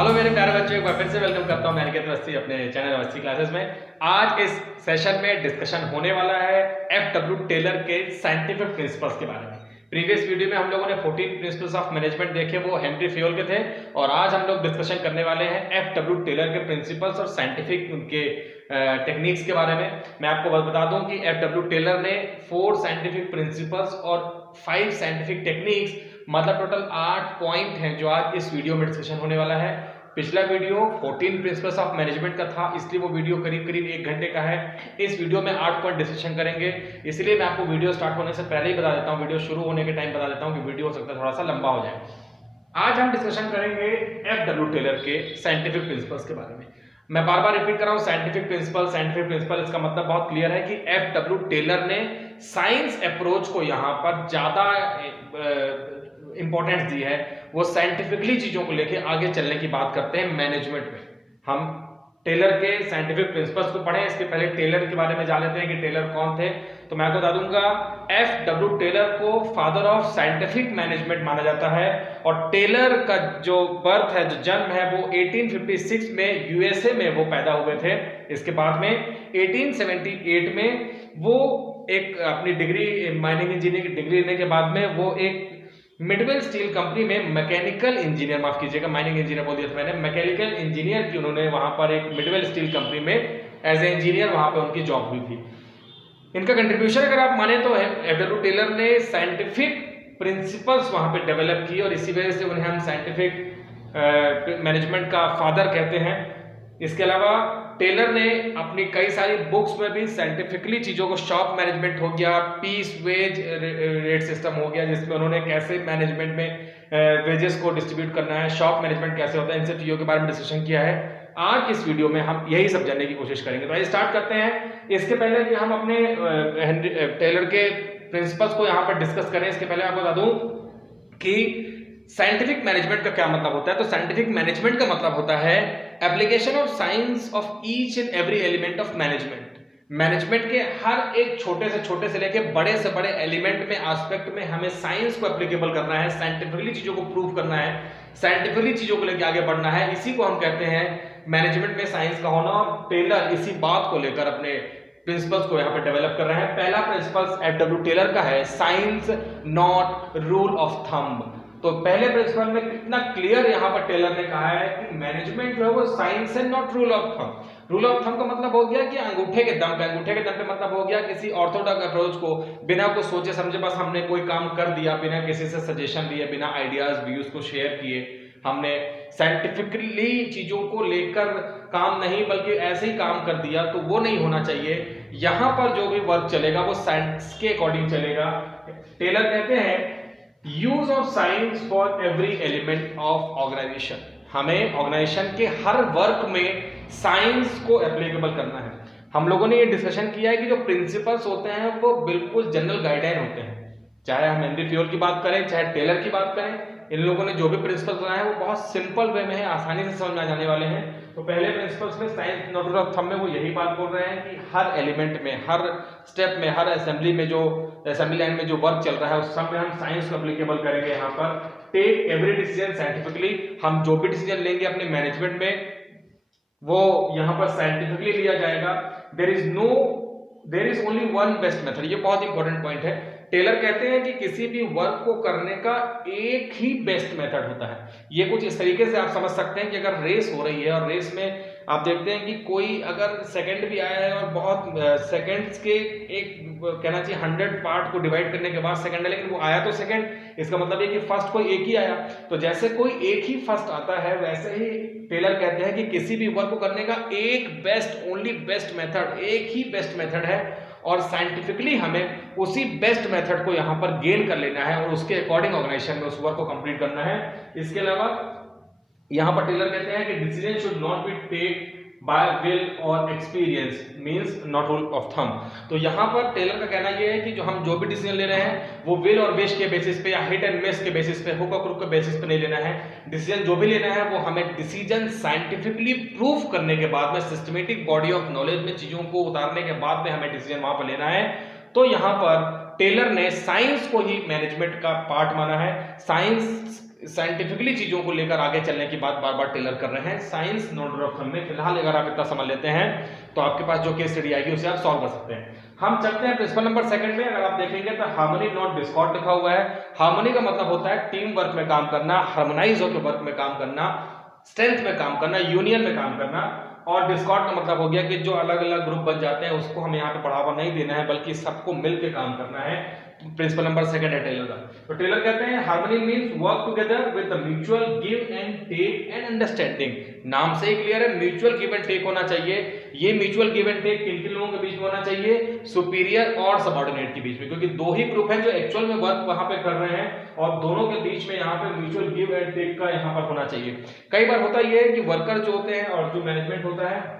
Hello मेरे प्यारे बच्चों, एक बार फिर से वेलकम करता हूं मैं अनिकेत अवस्थी अपने चैनल अवस्थी क्लासेस में। आज इस सेशन में डिस्कशन होने वाला है एफडब्ल्यू टेलर के साइंटिफिक प्रिंसिपल्स के बारे में। प्रीवियस वीडियो में हम लोगों ने 14 प्रिंसिपल्स ऑफ मैनेजमेंट देखे, वो हेनरी फ्योल के थे, और आज हम लोग डिस्कशन करने वाले हैं एफडब्ल्यू टेलर के प्रिंसिपल्स और साइंटिफिक उनके टेक्निक्स के बारे में। मैं आपको बता दूं कि एफडब्ल्यू टेलर ने 4 साइंटिफिक प्रिंसिपल्स और 5 साइंटिफिक टेक्निक्स, मतलब टोटल 8 पॉइंट हैं जो आज इस वीडियो में डिस्कशन होने वाला है। पिछला वीडियो 14 प्रिंसिपल्स ऑफ मैनेजमेंट का था, इसलिए वो वीडियो करीब 1 घंटे का है। इस वीडियो में 8 पॉइंट डिस्कशन करेंगे, इसलिए मैं आपको वीडियो स्टार्ट होने से पहले ही बता देता हूँ, वीडियो शुरू होने के टाइम बता देता हूँ कि वीडियो हो सकता है थोड़ा सा लंबा हो जाए। आज हम डिस्कशन करेंगे एफडब्ल्यू टेलर के साइंटिफिक प्रिंसिपल्स के बारे में। मैं बार बार रिपीट कर रहा हूँ, साइंटिफिक प्रिंसिपल, इसका मतलब बहुत क्लियर है कि एफडब्ल्यू टेलर ने साइंस अप्रोच को यहाँ पर ज्यादा इंपॉर्टेंस दी है। वो साइंटिफिकली चीजों को लेके आगे चलने की बात करते हैं मैनेजमेंट में। हम टेलर के साइंटिफिक प्रिंसिपल्स को पढ़ें, इसके पहले टेलर के बारे में जान लेते हैं कि टेलर कौन थे। तो मैं आपको बता दूंगा, एफडब्ल्यू टेलर को फादर ऑफ साइंटिफिक मैनेजमेंट माना जाता है, और टेलर का जो बर्थ है, जो जन्म है, वो 1856 में यूएसए में वो पैदा हुए थे। इसके बाद में 1878 में वो एक अपनी डिग्री, माइनिंग इंजीनियरिंग की डिग्री लेने के बाद में वो एक मिडवेल स्टील कंपनी में मैकेनिकल इंजीनियर, माफ कीजिएगा माइनिंग इंजीनियर बोल दिया था मैंने, मैकेनिकल इंजीनियर की उन्होंने वहां पर एक मिडवेल स्टील कंपनी में एज ए इंजीनियर वहां पे उनकी जॉब हुई थी। इनका कंट्रीब्यूशन अगर आप माने तो एफडब्ल्यू टेलर ने साइंटिफिक प्रिंसिपल्स वहां पे डेवलप किए, और इसी वजह से उन्हें हम साइंटिफिक मैनेजमेंट का फादर कहते हैं। इसके अलावा टेलर ने अपनी कई सारी बुक्स में भी साइंटिफिकली चीजों को, शॉप मैनेजमेंट हो गया, पीस वेज रेट सिस्टम हो गया, जिसमें उन्होंने कैसे मैनेजमेंट में वेजेस को डिस्ट्रीब्यूट करना है, शॉप मैनेजमेंट कैसे होता है, इन सब चीजों के बारे में डिस्कशन किया है। आज इस वीडियो में हम यही सब जानने की कोशिश करेंगे। तो आइए स्टार्ट करते हैं। इसके पहले कि हम अपने टेलर के प्रिंसिपल्स को यहाँ पर डिस्कस करें, इसके पहले आपको बता दूं कि साइंटिफिक मैनेजमेंट का क्या मतलब होता है। तो साइंटिफिक मैनेजमेंट का मतलब होता है application of science of each and every element of management. Management के हर एक छोटे से लेके बड़े से बड़े एलिमेंट में, एस्पेक्ट में हमें साइंस को एप्लीकेबल करना है, साइंटिफिकली चीजों को प्रूव करना है, साइंटिफिकली चीजों को लेकर आगे बढ़ना है। इसी को हम कहते हैं मैनेजमेंट में साइंस का होना, और टेलर इसी बात को लेकर अपने प्रिंसिपल्स को यहाँ पे डेवलप कर रहे हैं। पहला प्रिंसिपल एफडब्ल्यू टेलर का है, science not rule of thumb. तो पहले प्रिंसिपल में कितना क्लियर यहाँ पर टेलर ने कहा है कि मैनेजमेंट जो है वो साइंस है, not rule of thumb. Rule of thumb का मतलब हो गया कि अंगूठे के दम पे, अंगूठे के दम पे मतलब हो गया किसी ऑर्थोडॉक्स अप्रोच को बिना कुछ सोचे समझे बस हमने कोई काम कर दिया, बिना किसी से सजेशन लिए, बिना आइडियाज व्यूज को शेयर किए, हमने साइंटिफिकली चीजों को लेकर काम नहीं बल्कि ऐसे ही काम कर दिया, तो वो नहीं होना चाहिए। यहाँ पर जो भी वर्क चलेगा वो साइंस के अकॉर्डिंग चलेगा। टेलर कहते हैं use of science for every element of organisation. हमें ऑर्गेनाइजेशन के हर वर्क में साइंस को एप्लीकेबल करना है। हम लोगों ने ये डिस्कशन किया है कि जो प्रिंसिपल्स होते हैं वो बिल्कुल जनरल गाइडलाइन होते हैं, चाहे हम हेनरी फ्योल की बात करें, चाहे टेलर की बात करें। इन लोगों ने जो भी प्रिंसिपल बनाए हैं वो बहुत सिंपल वे में है, आसानी से समझ में आ जाने वाले हैं। तो पहले प्रिंसिपल्स में science not rule of thumb में वो यही बात बोल रहे हैं कि हर एलिमेंट में, हर स्टेप में, हर असेंबली में, जो असेंबली लाइन में जो वर्क चल रहा है उस सब में हम साइंस को एप्लीकेबल करेंगे। यहाँ पर टेक एवरी डिसीजन साइंटिफिकली, हम जो भी डिसीजन लेंगे अपने मैनेजमेंट में वो यहाँ पर साइंटिफिकली लिया जाएगा। There is only one best method. ये बहुत इंपॉर्टेंट पॉइंट है। टेलर कहते हैं कि किसी भी वर्क को करने का एक ही बेस्ट मेथड होता है। ये कुछ इस तरीके से आप समझ सकते हैं कि अगर रेस हो रही है और रेस में आप देखते हैं कि कोई अगर सेकंड भी आया है और बहुत सेकंड्स के एक कहना चाहिए 100 पार्ट को डिवाइड करने के बाद सेकंड है, लेकिन वो आया तो सेकंड, इसका मतलब है कि फर्स्ट कोई एक ही आया। तो जैसे कोई एक ही फर्स्ट आता है, वैसे ही टेलर कहते हैं कि किसी भी वर्क को करने का एक बेस्ट, ओनली बेस्ट मेथड, एक ही बेस्ट मेथड है, और साइंटिफिकली हमें उसी बेस्ट मेथड को यहाँ पर गेन कर लेना है और उसके अकॉर्डिंग ऑर्गेनाइजेशन में उस वर्क को कंप्लीट करना है। इसके अलावा यहाँ पर टेलर कहते हैं कि decision should not be take by will और experience, means not rule of thumb. तो यहाँ पर टेलर का कहना यह है कि जो हम जो भी डिसीजन ले रहे हैं वो विल और विश के बेसिस पे या हिट एंड मिस के बेसिस पे, हुक और क्रुक के बेसिस पे नहीं लेना है। डिसीजन जो भी लेना है वो हमें डिसीजन साइंटिफिकली प्रूव करने के बाद में, सिस्टमेटिक बॉडी ऑफ नॉलेज में चीजों को उतारने के बाद में हमें डिसीजन वहां पर लेना है। तो यहाँ पर टेलर ने साइंस को ही मैनेजमेंट का पार्ट माना है। साइंस साइंटिफिकली चीजों को लेकर आगे चलने की बात बार बार टेलर कर रहे हैं साइंस नोट ऑफ थंब में। फिलहाल अगर आप इतना समझ लेते हैं तो आपके पास जो केस स्टडी आएगी उसे आप सॉल्व कर सकते हैं। हम चलते हैं प्रिंसिपल नंबर सेकंड में। अगर आप देखेंगे तो हार्मनी नॉट डिस्कॉर्ड लिखा हुआ है। हार्मनी का मतलब होता है टीम वर्क में काम करना, हार्मोनाइज होकर वर्क में काम करना, स्ट्रेंथ में काम करना, यूनियन में काम करना। और डिस्कॉर्ड का मतलब हो गया कि जो अलग अलग ग्रुप बन जाते हैं उसको हमें यहाँ पे बढ़ावा नहीं देना है, बल्कि सबको मिलकर काम करना है। प्रिंसिपल नंबर सेकंड है टेलर का। तो टेलर कहते हैं harmony means work together with the mutual give and take and understanding. नाम से ही क्लियर है, म्यूचुअल गिव एंड टेक होना चाहिए। ये म्यूचुअल गिव एंड टेक किन किन लोगों के बीच में होना चाहिए? सुपीरियर और सबऑर्डिनेट के बीच में, क्योंकि दो ही ग्रुप हैं जो एक्चुअल में वर्क वहां पे कर रहे हैं और दोनों के बीच में यहाँ पे म्यूचुअल गिव एंड टेक का यहाँ पर होना चाहिए। कई बार होता ये है कि वर्कर जो होते हैं और जो मैनेजमेंट होता है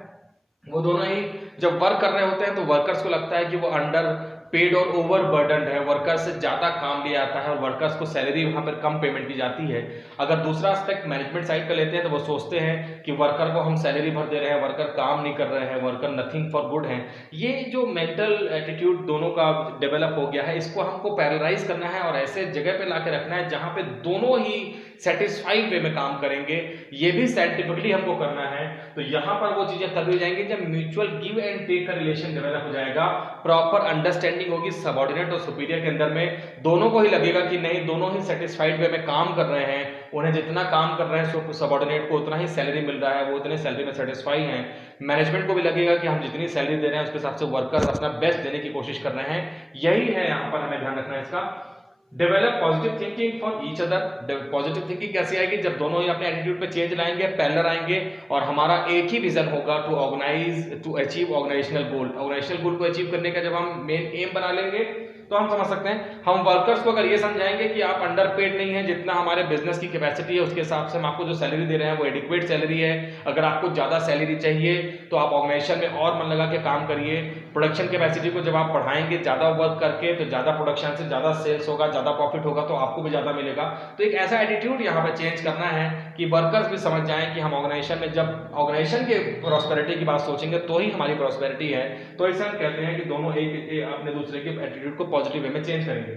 वो दोनों ही जब वर्क कर रहे होते हैं तो वर्कर्स को लगता है कि वो अंडर पेड और ओवर बर्डन है, वर्कर्स से ज्यादा काम लिया जाता है और वर्कर्स को सैलरी वहां पर कम पेमेंट की जाती है। अगर दूसरा एस्पेक्ट मैनेजमेंट साइड का लेते हैं तो वो सोचते हैं कि वर्कर को हम सैलरी भर दे रहे हैं, वर्कर काम नहीं कर रहे हैं, वर्कर नथिंग फॉर गुड है। ये जो मेंटल एटीट्यूड दोनों का डेवलप हो गया है, इसको हमको पैरलाइज करना है और ऐसे जगह पे लाके रखना है जहां पे दोनों ही सेटिस्फाइड वे में काम करेंगे। ये भी साइंटिफिकली हमको करना है। तो यहाँ पर वो चीजें तभी हो जाएंगी जब म्यूचुअल गिव एंड टेक का रिलेशन डेवलप हो जाएगा, प्रॉपर अंडरस्टैंडिंग होगी सबऑर्डिनेट और सुपीरियर के अंदर में। दोनों को ही लगेगा कि नहीं, दोनों ही सेटिस्फाइड वे में काम कर रहे हैं, उन्हें जितना काम कर रहे हैं सबऑर्डिनेट को उतना ही सैलरी मिल रहा है, वो उतने सैलरी में सेटिस्फाई हैं। मैनेजमेंट को भी लगेगा कि हम जितनी सैलरी दे रहे हैं उसके हिसाब से वर्कर्स अपना बेस्ट देने की कोशिश कर रहे हैं। यही है यहाँ पर हमें ध्यान रखना है इसका। Develop positive thinking for each other. Positive thinking कैसे आएगी? जब दोनों ही अपने एटीट्यूड पे चेंज लाएंगे, पैरेलल आएंगे और हमारा एक ही विजन होगा to achieve organisational goal. Organisational goal को अचीव करने का जब हम मेन एम बना लेंगे तो हम समझ सकते हैं, हम वर्कर्स को अगर ये समझाएंगे कि आप अंडर पेड नहीं है, जितना हमारे बिजनेस की कैपेसिटी है उसके हिसाब से हम आपको जो सैलरी दे रहे हैं वो एडिक्वेट सैलरी है। अगर आपको ज्यादा सैलरी चाहिए तो आप ऑर्गेनाइजेशन में और मन लगा के काम करिए। प्रोडक्शन कैपेसिटी को जब आप बढ़ाएंगे ज्यादा वर्क करके तो ज्यादा प्रोडक्शन से ज्यादा सेल्स होगा, ज्यादा प्रॉफिट होगा, तो आपको भी ज्यादा मिलेगा। तो एक ऐसा एटीट्यूड यहाँ पे चेंज करना है कि वर्कर्स भी समझ जाएं कि हम ऑर्गेनाइजेशन में जब ऑर्गेनाइजेशन के प्रॉस्पेरिटी की बात सोचेंगे तो ही हमारी प्रॉस्पेरिटी है। तो ऐसा हम कहते हैं कि दोनों एक अपने दूसरे के एटीट्यूड को पॉजिटिव वे में चेंज करेंगे।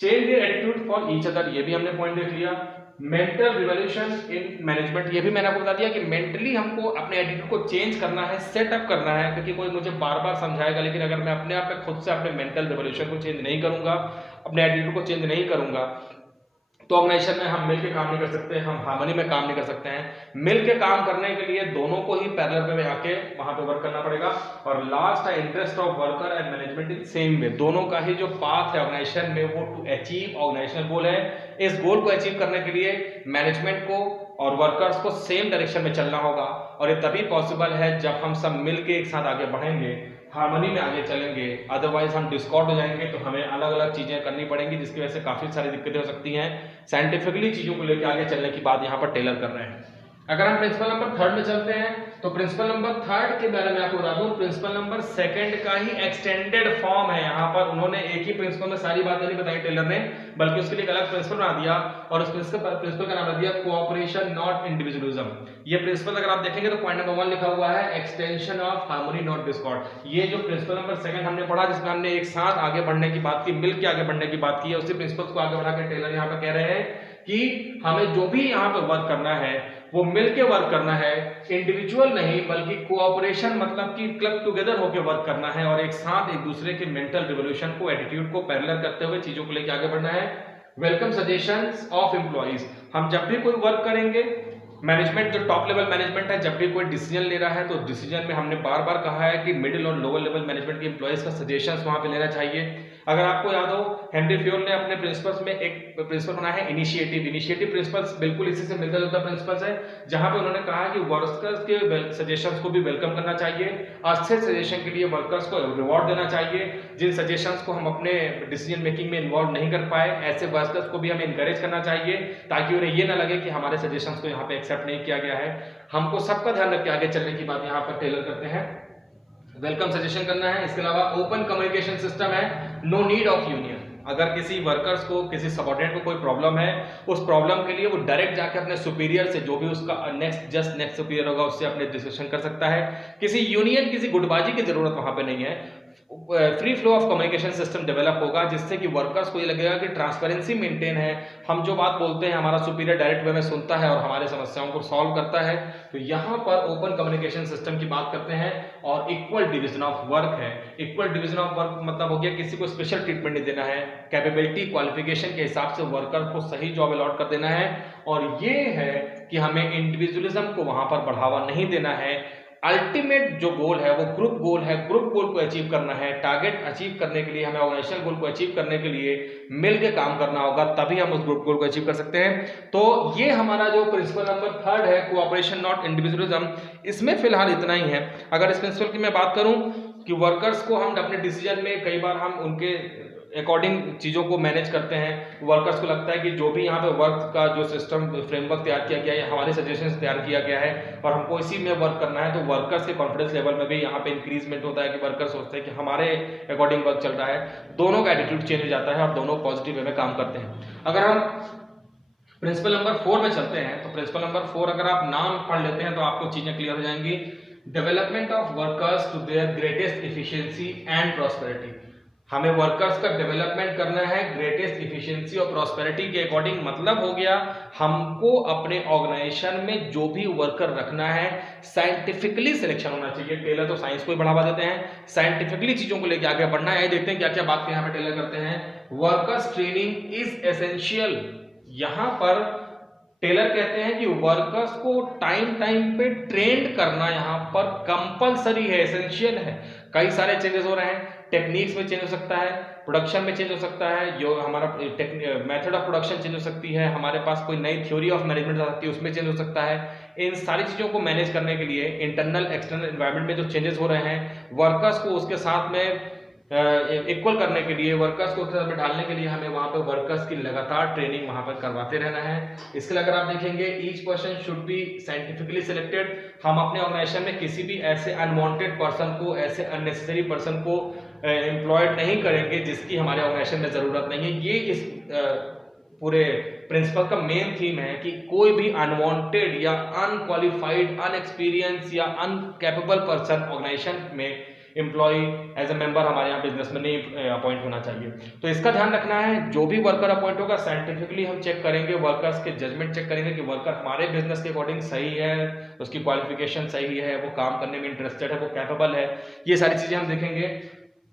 Change their attitude for each other, ये भी हमने पॉइंट देख लिया। मेंटल रिवॉल्यूशन इन मैनेजमेंट, ये भी मैंने आपको बता दिया कि मेंटली हमको अपने एटीट्यूड को चेंज करना है, सेटअप करना है। क्योंकि कोई मुझे बार बार समझाएगा, लेकिन अगर मैं अपने आप में खुद से अपने मेंटल रिवॉल्यूशन को चेंज नहीं करूंगा, अपने एटीट्यूड को चेंज नहीं करूंगा, तो ऑर्गेनाइजेशन में हम मिलकर काम नहीं कर सकते, हम हार्मनी में काम नहीं कर सकते हैं। मिलकर काम करने के लिए दोनों को ही पैरेलल में आके वहां पे वर्क करना पड़ेगा। और लास्ट है interest of worker and management in same way. दोनों का ही जो पाथ है ऑर्गेनाइजेशन में वो टू अचीव ऑर्गेनाइजेशनल गोल है। इस गोल को अचीव करने के लिए मैनेजमेंट को और वर्कर्स को सेम डायरेक्शन में चलना होगा और ये तभी पॉसिबल है जब हम सब मिलकर एक साथ आगे बढ़ेंगे, हार्मनी में आगे चलेंगे। अदरवाइज हम डिस्कॉर्ड हो जाएंगे तो हमें अलग अलग चीजें करनी पड़ेंगी, जिसकी वजह से काफी सारी दिक्कतें हो सकती हैं। साइंटिफिकली चीजों को लेकर आगे चलने की बात यहाँ पर टेलर कर रहे हैं। अगर हम प्रिंसिपल नंबर थर्ड में चलते हैं तो प्रिंसिपल नंबर थर्ड के बारे में आपको बता दूं, प्रिंसिपल नंबर सेकंड का ही एक्सटेंडेड फॉर्म है। यहाँ पर उन्होंने एक ही प्रिंसिपल में सारी बातें नहीं बताई टेलर ने, बल्कि उसके लिए एक अलग प्रिंसिपल बना दिया और उस प्रिंसिपल का नाम दिया कोऑपरेशन नॉट इंडिविजुअलिज्म। ये प्रिंसिपल अगर आप देखेंगे तो पॉइंट नंबर 1 लिखा हुआ है extension of harmony not Discord. ये जो प्रिंसिपल नंबर सेकंड हमने पढ़ा, जिसमें हमने एक साथ आगे बढ़ने की बात की, मिलकर आगे बढ़ने की बात की है, उसी प्रिंसिपल को आगे बढ़ा के टेलर यहाँ पर कह रहे हैं कि हमें जो भी यहाँ पे वर्क करना है वो मिलके वर्क करना है, इंडिविजुअल नहीं बल्कि कोऑपरेशन, मतलब कि क्लब टुगेदर होकर वर्क करना है और एक साथ एक दूसरे के मेंटल रिवोल्यूशन को, एटीट्यूड को पैरेलल करते हुए चीजों को लेकर आगे बढ़ना है। Welcome suggestions of employees. हम जब भी कोई वर्क करेंगे, मैनेजमेंट जो टॉप लेवल मैनेजमेंट है, जब भी कोई डिसीजन ले रहा है तो डिसीजन में हमने बार बार कहा है कि मिडिल और लोअर लेवल मैनेजमेंट के एम्प्लॉइज का सजेशंस वहां पे लेना चाहिए। अगर आपको याद हो, हेनरी फ्योल ने अपने प्रिंसिपल्स में एक प्रिंसिपल बनाया है इनिशिएटिव। इनिशिएटिव प्रिंसिपल्स बिल्कुल इसी से मिलता जुलता प्रिंसिपल्स है, जहां पे उन्होंने कहा कि वर्कर्स के सजेशंस को भी वेलकम करना चाहिए, अच्छे सजेशन के लिए वर्कर्स को रिवॉर्ड देना चाहिए। जिन सजेशंस को हम अपने डिसीजन मेकिंग में इन्वॉल्व नहीं कर पाए, ऐसे वर्कर्स को भी हमें इनकरेज करना चाहिए ताकि उन्हें ये ना लगे कि हमारे सजेशंस को यहाँ पे एक्सेप्ट नहीं किया गया है। हमको सबका ध्यान रख के आगे चलने की बात यहाँ पर टेलर करते हैं। वेलकम सजेशन करना है। इसके अलावा ओपन कम्युनिकेशन सिस्टम है, नो नीड ऑफ यूनियन। अगर किसी वर्कर्स को, किसी सबऑर्डिनेट को कोई प्रॉब्लम है, उस प्रॉब्लम के लिए वो डायरेक्ट जाके अपने सुपीरियर से, जो भी उसका नेक्स्ट सुपीरियर होगा, उससे अपने डिस्कशन कर सकता है। किसी यूनियन, किसी गुटबाजी की जरूरत वहां पे नहीं है। Free flow of communication system develop होगा, जिससे कि वर्कर्स को ये लगेगा कि ट्रांसपेरेंसी मेंटेन है, हम जो बात बोलते हैं हमारा सुपीरियर डायरेक्ट वे में सुनता है और हमारे समस्याओं को सॉल्व करता है। तो यहाँ पर ओपन कम्युनिकेशन सिस्टम की बात करते हैं और इक्वल डिवीजन ऑफ वर्क है। इक्वल डिवीजन ऑफ वर्क मतलब हो गया किसी को स्पेशल ट्रीटमेंट नहीं देना है, कैपेबिलिटी क्वालिफिकेशन के हिसाब से वर्कर को सही जॉब अलॉट कर देना है, और ये है कि हमें इंडिविजुअलिज्म को वहां पर बढ़ावा नहीं देना है। अल्टीमेट जो गोल है वो ग्रुप गोल है, ग्रुप गोल को अचीव करना है। टारगेट अचीव करने के लिए हमें ऑर्गेनाइजेशनल गोल को अचीव करने के लिए मिलकर काम करना होगा, तभी हम उस ग्रुप गोल को अचीव कर सकते हैं। तो ये हमारा जो प्रिंसिपल नंबर 3 है, कोऑपरेशन नॉट इंडिविजुअलिज्म, इसमें फिलहाल इतना ही है। अगर इस प्रिंसिपल की मैं बात करूं कि वर्कर्स को हम अपने डिसीजन में कई बार हम उनके अकॉर्डिंग चीज़ों को मैनेज करते हैं। वर्कर्स को लगता है कि जो भी यहाँ पे वर्क का जो सिस्टम फ्रेमवर्क तैयार किया गया है, हमारे सजेशन से तैयार किया गया है और हमको इसी में वर्क करना है, तो वर्कर्स के कॉन्फिडेंस लेवल में भी यहाँ पे इंक्रीजमेंट होता है कि वर्कर्स सोचते हैं कि हमारे अकॉर्डिंग वर्क चल रहा है। दोनों का एटीट्यूड चेंज हो जाता है और दोनों पॉजिटिव वे में काम करते हैं। अगर हम प्रिंसिपल नंबर 4 में चलते हैं, तो प्रिंसिपल नंबर 4 अगर आप नाम पढ़ लेते हैं तो आपको चीजें क्लियर हो जाएंगी। Development of workers to their greatest efficiency and prosperity. हमें वर्कर्स का डेवलपमेंट करना है ग्रेटेस्ट इफिशियंसी और प्रॉस्पेरिटी के अकॉर्डिंग। मतलब हो गया हमको अपने ऑर्गेनाइजेशन में जो भी वर्कर रखना है साइंटिफिकली सिलेक्शन होना चाहिए। टेलर तो साइंस को ही बढ़ावा देते हैं, साइंटिफिकली चीजों को लेकर आगे बढ़ना है। देखते हैं क्या क्या बात यहाँ पे टेलर करते हैं। Workers training is essential. यहां पर टेलर कहते हैं कि वर्कर्स को टाइम टाइम पे ट्रेंड करना यहाँ पर कंपलसरी है, एसेंशियल है। कई सारे चेंजेस हो रहे हैं, टेक्निक्स में चेंज हो सकता है, प्रोडक्शन में चेंज हो सकता है, जो हमारा मेथड ऑफ प्रोडक्शन चेंज हो सकती है, हमारे पास कोई नई थ्योरी ऑफ मैनेजमेंट आ सकती है, उसमें चेंज हो सकता है। इन सारी चीजों को मैनेज करने के लिए इंटरनल एक्सटर्नल एनवायरनमेंट में जो चेंजेस हो रहे हैं, वर्कर्स को उसके साथ में इक्वल करने के लिए, वर्कर्स को उसके साथ में डालने के लिए हमें वहां पे वर्कर्स की लगातार ट्रेनिंग वहां पर करवाते रहना है। इसके लिए अगर आप देखेंगे each person should be scientifically selected. हम अपने ऑर्गेनाइजेशन में किसी भी ऐसे अनवांटेड पर्सन को, ऐसे अननेसेसरी पर्सन को एम्प्लॉयड नहीं करेंगे जिसकी हमारे ऑर्गेनाइजेशन में जरूरत नहीं है। ये इस पूरे प्रिंसिपल का मेन थीम है कि कोई भी अनवांटेड या अनक्वालिफाइड, अनएक्सपीरियंस या अनकैपेबल पर्सन ऑर्गेनाइजेशन में एम्प्लॉय एज ए मेंबर हमारे यहाँ बिजनेस में नहीं अपॉइंट होना चाहिए। तो इसका ध्यान रखना है। जो भी वर्कर अपॉइंट होगा साइंटिफिकली हम चेक करेंगे, वर्कर्स के जजमेंट चेक करेंगे कि वर्कर हमारे बिजनेस के अकॉर्डिंग सही है, उसकी क्वालिफिकेशन सही है, वो काम करने में इंटरेस्टेड है, वो कैपेबल है, ये सारी चीजें हम देखेंगे।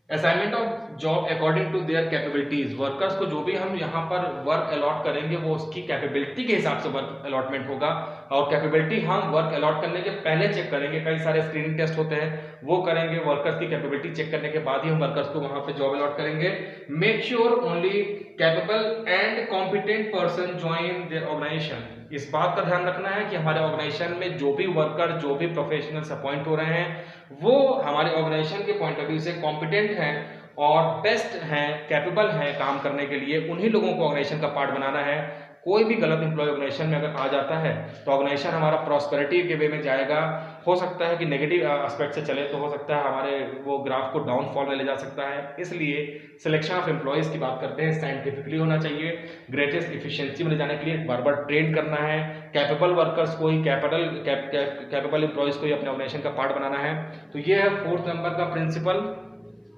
Assignment of job according to their capabilities. Workers को जो भी हम यहाँ पर वर्क अलॉट करेंगे वो उसकी कैपेबिलिटी के हिसाब से वर्क अलॉटमेंट होगा, और कैपेबिलिटी हम वर्क अलॉट करने के पहले चेक करेंगे। कई सारे स्क्रीनिंग टेस्ट होते हैं, वो करेंगे। वर्कर्स की कैपेबिलिटी चेक करने के बाद ही हम वर्कर्स को वहां पे जॉब अलॉट करेंगे। Make sure only capable and competent person join their organisation. इस बात का ध्यान रखना है कि हमारे ऑर्गेनाइजेशन में जो भी वर्कर, जो भी प्रोफेशनल्स अपॉइंट हो रहे हैं वो हमारे ऑर्गेनाइजेशन के पॉइंट ऑफ व्यू से कॉम्पिटेंट हैं और बेस्ट हैं, कैपेबल हैं काम करने के लिए। उन्हीं लोगों को ऑर्गेनाइजेशन का पार्ट बनाना है। कोई भी गलत एम्प्लॉय ऑर्गेनाइजेशन में अगर आ जाता है तो ऑर्गेनाइजेशन हमारा प्रॉस्पेरिटी के वे में जाएगा। हो सकता है कि नेगेटिव एस्पेक्ट से चले तो हो सकता है हमारे वो ग्राफ को डाउनफॉल में ले जा सकता है। इसलिए सिलेक्शन ऑफ एम्प्लॉयज की बात करते हैं, साइंटिफिकली होना चाहिए, ग्रेटेस्ट इफिशियंसी में ले जाने के लिए बार बार ट्रेन करना है, कैपेबल वर्कर्स को ही, कैपेबल एम्प्लॉयज को ही अपने ऑर्गेनाइजेशन का पार्ट बनाना है। तो ये है 4th नंबर का प्रिंसिपल।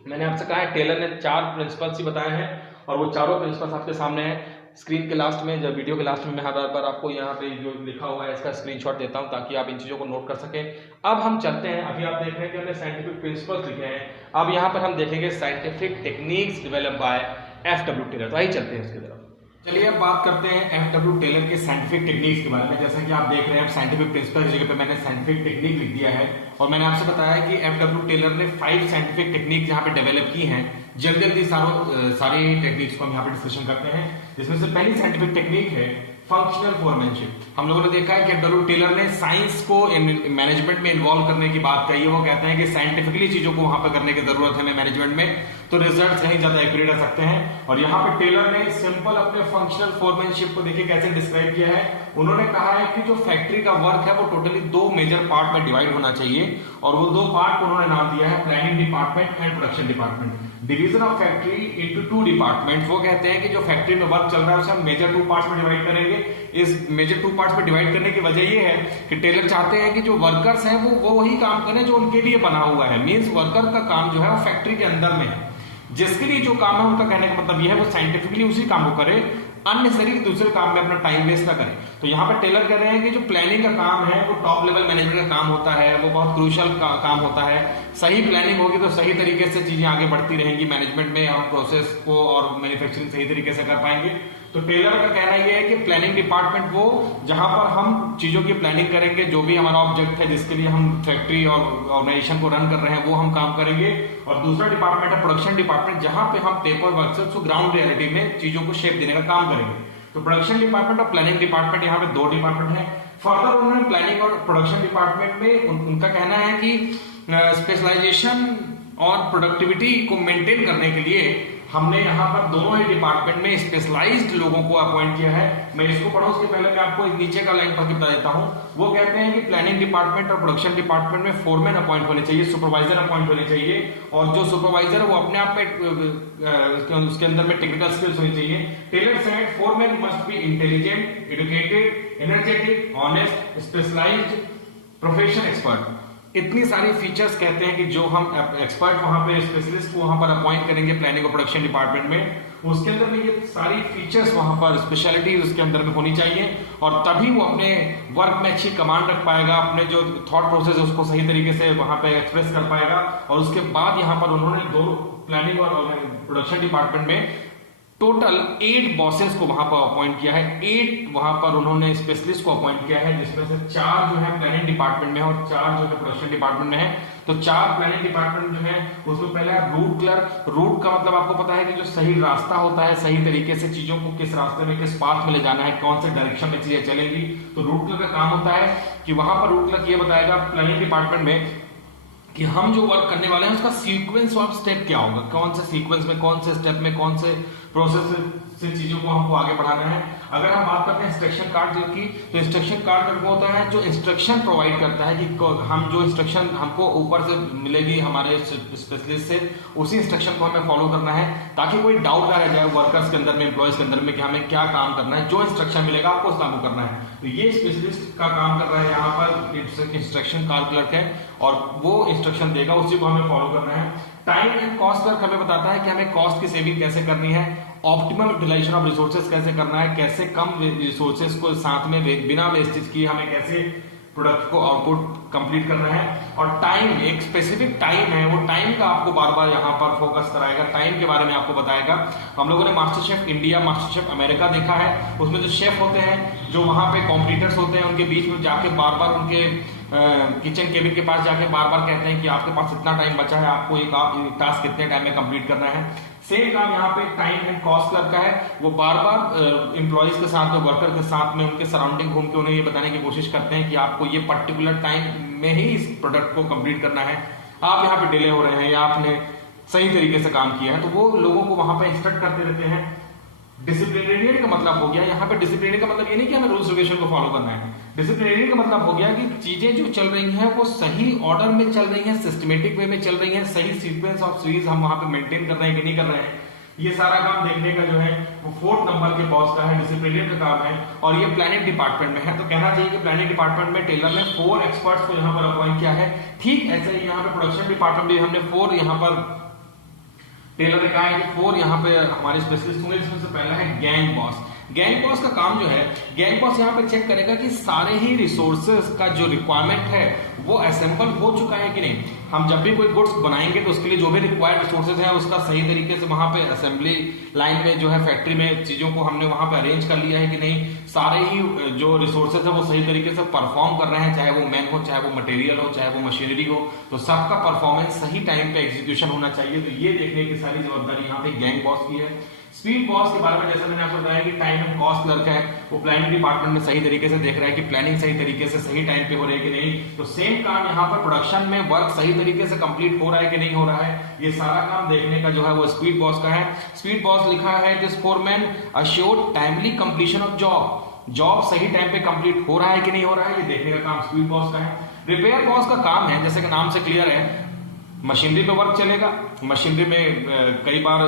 मैंने आपसे कहा है टेलर ने 4 प्रिंसिपल्स ही बताए हैं और वो चारों प्रिंसिपल्स आपके सामने हैं। स्क्रीन के लास्ट में, जब वीडियो के लास्ट में मैं हर बार आपको यहाँ पे जो लिखा हुआ है इसका स्क्रीनशॉट देता हूँ ताकि आप इन चीज़ों को नोट कर सकें। अब हम चलते हैं, अभी आप देख रहे हैं कि हमने साइंटिफिक प्रिंसिपल्स लिखे हैं, अब यहाँ पर हम देखेंगे scientific techniques develop by F.W. Taylor. तो आइए चलते हैं उसकी तरफ। चलिए अब बात करते हैं F.W. टेलर के साइंटिफिक टेक्निक्स के बारे में। जैसा कि आप देख रहे हैं साइंटिफिक प्रिंसिपल की जगह पे मैंने साइंटिफिक टेक्निक लिख दिया है और मैंने आपसे बताया कि F.W. टेलर ने 5 साइंटिफिक टेक्निक यहाँ पे डेवलप की हैं। जल्दी सारी टेक्निक्स को हम यहाँ पे डिस्कशन करते हैं, जिसमें से पहली साइंटिफिक टेक्निक है फंक्शनल फोरमैनशिप। हम लोगों ने देखा है कि F.W. टेलर ने साइंस को मैनेजमेंट में इन्वॉल्व करने की बात कही है। वो कहते हैं कि साइंटिफिकली चीजों को वहां पर करने की जरूरत है मैनेजमेंट में, तो रिजल्ट्स कहीं ज्यादा एक्यूरेट आ सकते हैं। और यहाँ पे टेलर ने सिंपल अपने फंक्शनल फोरमैनशिप को देखिए कैसे डिस्क्राइब किया है। उन्होंने कहा है कि जो फैक्ट्री का वर्क है वो टोटली 2 मेजर पार्ट में डिवाइड होना चाहिए और वो 2 पार्ट को उन्होंने नाम दिया है planning department and production department. Division of factory into 2 department. वो कहते हैं कि जो फैक्ट्री में वर्क चल रहा है उसे हम मेजर 2 पार्ट्स में डिवाइड करेंगे। इस मेजर 2 पार्ट्स में डिवाइड करने की वजह ये है कि टेलर चाहते हैं कि जो वर्कर्स हैं वो वही काम करें जो उनके लिए बना हुआ है। मींस वर्कर का काम जो है वो फैक्ट्री के अंदर में है, जिसके लिए जो काम है उनका कहने का मतलब यह है वो साइंटिफिकली उसी काम को करे, अननेसेसरी दूसरे काम में अपना टाइम वेस्ट ना करें। तो यहाँ पर टेलर कह रहे हैं कि जो प्लानिंग का काम है वो टॉप लेवल मैनेजमेंट का काम होता है, वो बहुत क्रूशियल काम होता है। सही प्लानिंग होगी तो सही तरीके से चीजें आगे बढ़ती रहेंगी मैनेजमेंट में, हम प्रोसेस को और मैन्युफैक्चरिंग सही तरीके से कर पाएंगे। तो टेलर का कहना यह है कि प्लानिंग डिपार्टमेंट वो जहां पर हम चीजों की प्लानिंग करेंगे, जो भी हमारा ऑब्जेक्ट है जिसके लिए हम फैक्ट्री और ऑर्गेनाइजेशन को रन कर रहे हैं वो हम काम करेंगे। और दूसरा डिपार्टमेंट है प्रोडक्शन डिपार्टमेंट, जहां पे हम पेपर वर्क को ग्राउंड रियलिटी में चीजों को शेप देने का काम करेंगे। तो प्रोडक्शन डिपार्टमेंट और प्लानिंग डिपार्टमेंट यहाँ पे 2 डिपार्टमेंट है। फर्दर उन्होंने प्लानिंग और प्रोडक्शन डिपार्टमेंट में उनका कहना है कि स्पेशलाइजेशन और प्रोडक्टिविटी को मेंटेन करने के लिए हमने यहाँ पर दोनों ही डिपार्टमेंट में स्पेशलाइज्ड लोगों को अपॉइंट किया है। मैं इसको पढ़ूं उसके पहले मैं आपको नीचे का लाइन पढ़ के बता देता हूँ। वो कहते हैं कि प्लानिंग डिपार्टमेंट और प्रोडक्शन डिपार्टमेंट में फोरमैन अपॉइंट होने चाहिए, सुपरवाइजर अपॉइंट होने चाहिए, और जो सुपरवाइजर है वो अपने आप में उसके अंदर में टेक्निकल स्किल्स होनी चाहिए। Taylor said foreman must be intelligent, educated, energetic, honest, specialised, profession expert. इतनी सारी फीचर्स कहते हैं कि जो हम एक्सपर्ट वहां पे स्पेशलिस्ट को वहां पर अपॉइंट करेंगे प्लानिंग और प्रोडक्शन डिपार्टमेंट में, उसके अंदर में ये सारी फीचर्स वहां पर स्पेशलिटी उसके अंदर में होनी चाहिए, और तभी वो अपने वर्क में अच्छी कमांड रख पाएगा, अपने जो थॉट प्रोसेस है उसको सही तरीके से वहां पे एक्सप्रेस कर पाएगा। और उसके बाद यहाँ पर उन्होंने 2 प्लानिंग और प्रोडक्शन डिपार्टमेंट में टोटल 8 बॉसेस को वहां पर अपॉइंट किया है। 8 वहां पर उन्होंने स्पेशलिस्ट को अपॉइंट किया है, जिसमें से 4 जो है प्लानिंग डिपार्टमेंट में है और 4 जो है प्रोडक्शन डिपार्टमेंट में है। तो 4 प्लानिंग डिपार्टमेंट जो है उसमें पहले है रूट क्लर्क। रूट का मतलब आपको पता है कि जो सही रास्ता होता है, सही तरीके से चीजों को किस रास्ते में किस पाथ में ले जाना है, कौन से डायरेक्शन में चीजें चलेंगी। तो रूट क्लर्क का काम होता है कि वहां पर रूट क्लर्क ये बताएगा प्लानिंग डिपार्टमेंट में कि हम जो वर्क करने वाले हैं उसका सीक्वेंस ऑफ स्टेप क्या होगा, कौन से सीक्वेंस में, कौन से स्टेप में, कौन से प्रोसेस से चीजों को हमको आगे बढ़ाना है। अगर हम बात करते हैं इंस्ट्रक्शन कार्ड की, तो इंस्ट्रक्शन कार्ड वो होता है जो इंस्ट्रक्शन प्रोवाइड करता है कि हम जो इंस्ट्रक्शन हमको ऊपर से मिलेगी हमारे स्पेशलिस्ट से, उसी इंस्ट्रक्शन को हमें फॉलो करना है, ताकि कोई डाउट ना रह जाए वर्कर्स के अंदर में, एम्प्लॉयज के अंदर में कि हमें क्या काम करना है। जो इंस्ट्रक्शन मिलेगा आपको उस काम को करना है। तो ये स्पेशलिस्ट का काम कर रहा है यहाँ पर इंस्ट्रक्शन कार्ड क्लर्क है, और वो इंस्ट्रक्शन देगा, उसी को हमें फॉलो करना है। टाइम एंड कॉस्ट क्लर्क हमें बताता है कि हमें कॉस्ट की सेविंग कैसे करनी है, ऑप्टिमल यूटिलाइजेशन ऑफ रिसोर्सेज कैसे करना है, कैसे कम रिसोर्सेज को साथ में बिना वेस्टेज किए हमें कैसे प्रोडक्ट को आउटपुट कंप्लीट करना है। और टाइम, एक स्पेसिफिक टाइम है, वो टाइम का आपको बार बार यहाँ पर फोकस कराएगा, टाइम के बारे में आपको बताएगा। हम लोगों ने master chef India, master chef America देखा है, उसमें जो शेफ होते हैं, जो वहां पे कॉम्पिटिटर्स होते हैं, उनके बीच में जाके बार बार उनके किचन केबिन के पास जाके बार बार कहते हैं कि आपके पास इतना टाइम बचा है, आपको एक टास्क कितने टाइम में कंप्लीट करना है। सेम काम यहाँ पे टाइम एंड कॉस्ट क्लर्क का है, वो बार बार एम्प्लॉइज के साथ में, वर्कर के साथ में, उनके सराउंडिंग घूम के उन्हें ये बताने की कोशिश करते हैं कि आपको ये पर्टिकुलर टाइम में ही इस प्रोडक्ट को कंप्लीट करना है, आप यहाँ पे डिले हो रहे हैं या आपने सही तरीके से काम किया है। तो वो लोगों को वहां पे इंस्ट्रक्ट करते रहते हैं। डिसिप्लिनरी का मतलब हो गया यहाँ पे, डिसिप्लिनरी का मतलब ये नहीं कि हमें रूल्स रेगुलेशन को फॉलो करना है। डिसिप्लिनरी का मतलब हो गया कि चीजें जो चल रही हैं वो सही ऑर्डर में चल रही हैं, सिस्टमेटिक वे में चल रही हैं, सही सीक्वेंस ऑफ सीरीज हम वहां पे मेंटेन कर रहे हैं कि नहीं कर रहे हैं। ये सारा काम देखने का जो है वो 4th नंबर के बॉस का है, डिसिप्लिनरी का काम है, और ये प्लानिंग डिपार्टमेंट में है। तो कहना चाहिए कि प्लानिंग डिपार्टमेंट में टेलर ने 4 एक्सपर्ट्स को यहाँ पर अपॉइंट किया है। ठीक ऐसे ही यहाँ पे प्रोडक्शन डिपार्टमेंट में हमने 4 यहाँ पर टेलर ने कहा है कि 4 यहाँ पे हमारे स्पेशलिस्ट होंगे, जिसमें से पहला है गैंग बॉस। गैंग बॉस का काम जो है, गैंग बॉस यहाँ पे चेक करेगा कि सारे ही रिसोर्सेज का जो रिक्वायरमेंट है वो असेंबल हो चुका है कि नहीं। हम जब भी कोई गुड्स बनाएंगे तो उसके लिए जो भी रिक्वायर्ड रिसोर्सेज है उसका सही तरीके से वहां पे असेंबली लाइन में जो है फैक्ट्री में चीजों को हमने वहां पे अरेंज कर लिया है कि नहीं। सारे ही जो रिसोर्सेज है वो सही तरीके से परफॉर्म कर रहे हैं, चाहे वो मैन हो, चाहे वो मटेरियल हो, चाहे वो मशीनरी हो, तो सबका परफॉर्मेंस सही टाइम पे एग्जीक्यूशन होना चाहिए। तो ये देखने की सारी जवाबदारी यहाँ पे गैंग बॉस की है। स्पीड बॉस के बारे में जैसे मैंने आपको बताया कि टाइम एंड कॉस्ट क्लर्क है, वो प्लानिंग डिपार्टमेंट में सही तरीके से देख रहा है कि प्लानिंग सही तरीके से सही टाइम पे हो रही है कि नहीं। तो सेम काम यहाँ पर प्रोडक्शन में वर्क सही तरीके से कंप्लीट हो रहा है कि नहीं हो रहा है, ये सारा काम देखने का जो है वो स्पीड बॉस का है। स्पीड बॉस लिखा है this foreman assured timely completion of job सही टाइम पे कंप्लीट हो रहा है कि नहीं हो रहा है, ये देखने का काम स्पीड बॉस का है। रिपेयर बॉस का काम है, जैसे कि नाम से क्लियर है, मशीनरी पे वर्क चलेगा। मशीनरी में कई बार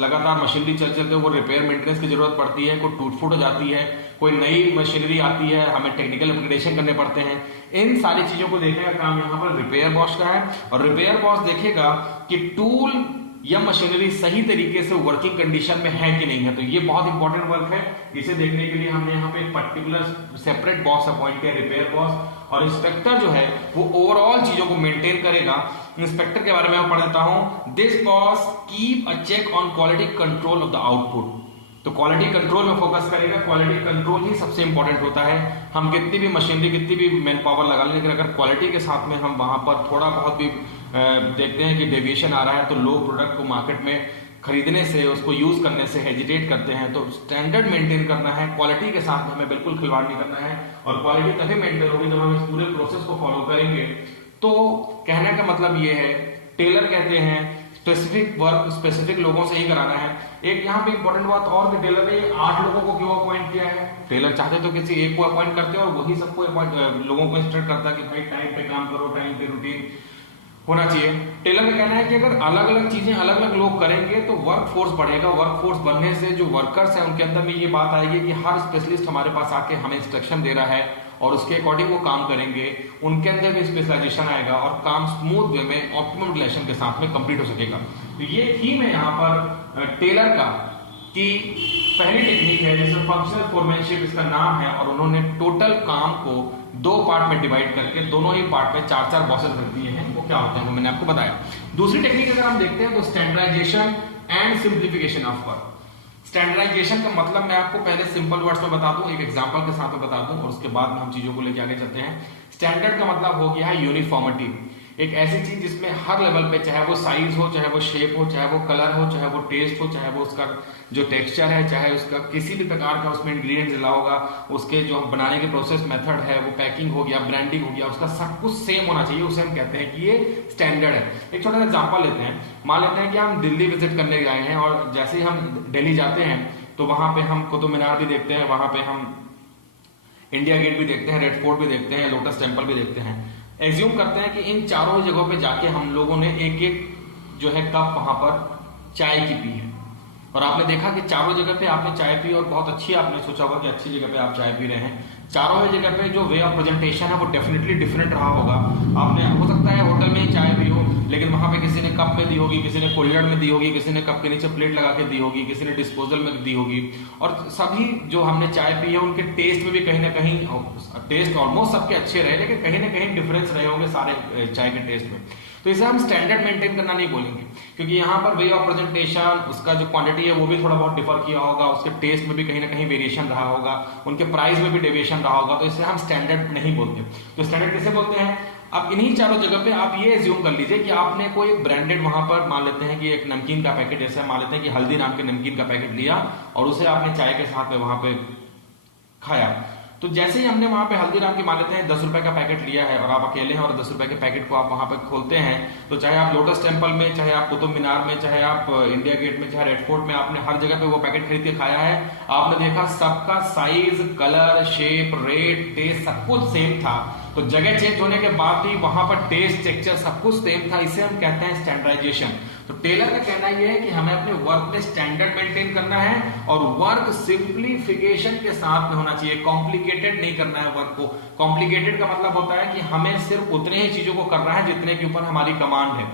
लगातार मशीनरी चलते वो रिपेयर मेंटेनेंस की जरूरत पड़ती है, कोई टूट फूट हो जाती है, कोई नई मशीनरी आती है, हमें टेक्निकल अपग्रेडेशन करने पड़ते हैं। इन सारी चीजों को देखने का काम यहाँ पर रिपेयर बॉस का है, और रिपेयर बॉस देखेगा कि टूल या मशीनरी सही तरीके से वर्किंग कंडीशन में है कि नहीं है। तो ये बहुत इंपॉर्टेंट वर्क है। इसे देखने के लिए हमने यहाँ पे एक पर्टिकुलर सेपरेट बॉस अपॉइंट किया, रिपेयर बॉस, और इंस्पेक्टर जो है वो ओवरऑल चीजों को मेंटेन करेगा। इंस्पेक्टर के बारे में मैं पढ़ देता हूं। This boss keep a check on quality control of the output. तो क्वालिटी कंट्रोल में फोकस करेगा। क्वालिटी कंट्रोल ही सबसे इंपॉर्टेंट होता है। हम कितनी भी मशीनरी, कितनी भी मैन पावर लगा लें, लेकिन अगर क्वालिटी के साथ में हम वहां पर थोड़ा बहुत भी देखते हैं कि डेविएशन आ रहा है, तो लोग प्रोडक्ट को मार्केट में खरीदने से, उसको यूज करने से हेजिटेट करते हैं। तो स्टैंडर्ड मेंटेन करना है, क्वालिटी के साथ में हमें बिल्कुल खिलवाड़ नहीं करना है। और क्वालिटी तभी मेंटेन होगी जब हम इस पूरे प्रोसेस को फॉलो करेंगे। तो कहने का मतलब ये है, टेलर कहते हैं स्पेसिफिक वर्क स्पेसिफिक लोगों से ही कराना है। एक यहाँ पे इंपॉर्टेंट बात और कि टेलर ने 8 लोगों को क्यों अपॉइंट किया है। टेलर चाहते तो किसी एक को अपॉइंट करते और वही सबको लोगों को इंस्ट्रक्ट करता कि भाई टाइम पे काम करो, टाइम पे रूटीन होना चाहिए। टेलर का कहना है कि अगर अलग अलग चीजें अलग अलग लोग करेंगे तो वर्क फोर्स बढ़ेगा। वर्क फोर्स बढ़ने से जो वर्कर्स हैं उनके अंदर में ये बात आएगी कि हर स्पेशलिस्ट हमारे पास आके हमें इंस्ट्रक्शन दे रहा है और उसके अकॉर्डिंग वो काम करेंगे। उनके अंदर भी स्पेशलाइजेशन आएगा और काम स्मूथ वे में ऑप्टिमम रिलेशन के साथ में कंप्लीट हो सकेगा। तो ये थीम है यहाँ पर टेलर का कि पहली टेक्निक है जिसमें फंक्शनल फोरमैनशिप इसका नाम है, और उन्होंने टोटल काम को 2 पार्ट में डिवाइड करके दोनों ही पार्ट में 4-4 बॉसेस रख दिए हैं। वो क्या होते हैं वो मैंने आपको बताया। दूसरी टेक्निक अगर हम देखते हैं तो standardisation and simplification of work. Standardisation का मतलब मैं आपको पहले सिंपल वर्ड्स में बता दूं, एक एग्जांपल के साथ में बता दूं, और उसके बाद में हम चीजों को लेकर आगे चलते हैं। स्टैंडर्ड का मतलब हो गया है यूनिफॉर्मिटी। एक ऐसी चीज जिसमें हर लेवल पे, चाहे वो साइज हो, चाहे वो शेप हो, चाहे वो कलर हो, चाहे वो टेस्ट हो, चाहे वो उसका जो टेक्सचर है, चाहे उसका किसी भी प्रकार का उसमें इंग्रेडिएंट्स डाला होगा, उसके जो बनाने के प्रोसेस मेथड है, वो पैकिंग हो गया, ब्रांडिंग हो गया, उसका सब कुछ सेम होना चाहिए। उसे हम कहते हैं कि ये स्टैंडर्ड है। एक छोटा सा एग्जांपल लेते हैं। मान लेते हैं कि हम दिल्ली विजिट करने गए हैं और जैसे ही हम दिल्ली जाते हैं तो वहां पे हम कुतुब मीनार भी देखते हैं, वहां पे हम इंडिया गेट भी देखते हैं, रेड फोर्ट भी देखते हैं, लोटस टेम्पल भी देखते हैं। एज्यूम करते हैं कि इन चारों जगहों पे जाके हम लोगों ने एक एक जो है कप वहां पर चाय की पी है, और आपने देखा कि चारों जगह पे आपने चाय पी और बहुत अच्छी, आपने सोचा होगा कि अच्छी जगह पे आप चाय पी रहे हैं। चारों ही जगह पे जो वे ऑफ प्रेजेंटेशन है वो डेफिनेटली डिफरेंट रहा होगा। आपने, हो सकता है होटल में ही चाय पी हो, लेकिन वहां पे किसी ने कप में दी होगी, किसी ने कोल्डर में दी होगी, किसी ने कप के नीचे प्लेट लगा के दी होगी, किसी ने डिस्पोजल में दी होगी। और सभी जो हमने चाय पी है उनके टेस्ट में भी कहीं ना कहीं, टेस्ट ऑलमोस्ट सबके अच्छे रहे, लेकिन कहीं ना कहीं डिफरेंस रहे होंगे सारे चाय के टेस्ट में। तो इसे हम स्टैंडर्ड मेंटेन करना नहीं बोलेंगे, क्योंकि यहाँ पर वे ऑफ प्रेजेंटेशन, उसका जो क्वांटिटी है वो भी थोड़ा बहुत डिफर किया होगा, उसके टेस्ट में भी कहीं ना कहीं वेरिएशन रहा होगा, उनके प्राइस में भी डेविएशन रहा होगा। तो इसे हम स्टैंडर्ड नहीं बोलते। तो स्टैंडर्ड किसे बोलते हैं? अब इन्हीं चारों जगह पे आप ये एज्यूम कर लीजिए कि आपने कोई ब्रांडेड वहां पर, मान लेते हैं कि एक नमकीन का पैकेट, जैसे मान लेते हैं कि हल्दी नाम के नमकीन का पैकेट लिया और उसे आपने चाय के साथ में वहां पे खाया। तो जैसे ही हमने वहां पे हल्दीराम की, मान लेते हैं 10 रुपए का पैकेट लिया है और आप अकेले हैं और 10 रुपए के पैकेट को आप वहां पे खोलते हैं, तो चाहे आप लोटस टेम्पल में, चाहे आप कुतुब मीनार में, चाहे आप इंडिया गेट में, चाहे रेड फोर्ट में, आपने हर जगह पे वो पैकेट खरीद के खाया है। आपने देखा सबका size, colour, shape, rate, taste सब कुछ सेम था। तो जगह चेंज होने के बाद भी वहां पर टेस्ट, टेक्सचर सब कुछ सेम था। इसे हम कहते हैं स्टैंडर्डाइजेशन। तो टेलर का कहना यह है कि हमें अपने वर्क में स्टैंडर्ड मेंटेन करना है और वर्क सिंप्लीफिकेशन के साथ में होना चाहिए। कॉम्प्लिकेटेड नहीं करना है वर्क को। कॉम्प्लिकेटेड का मतलब होता है कि हमें सिर्फ उतने ही चीजों को करना है जितने के ऊपर हमारी कमांड है।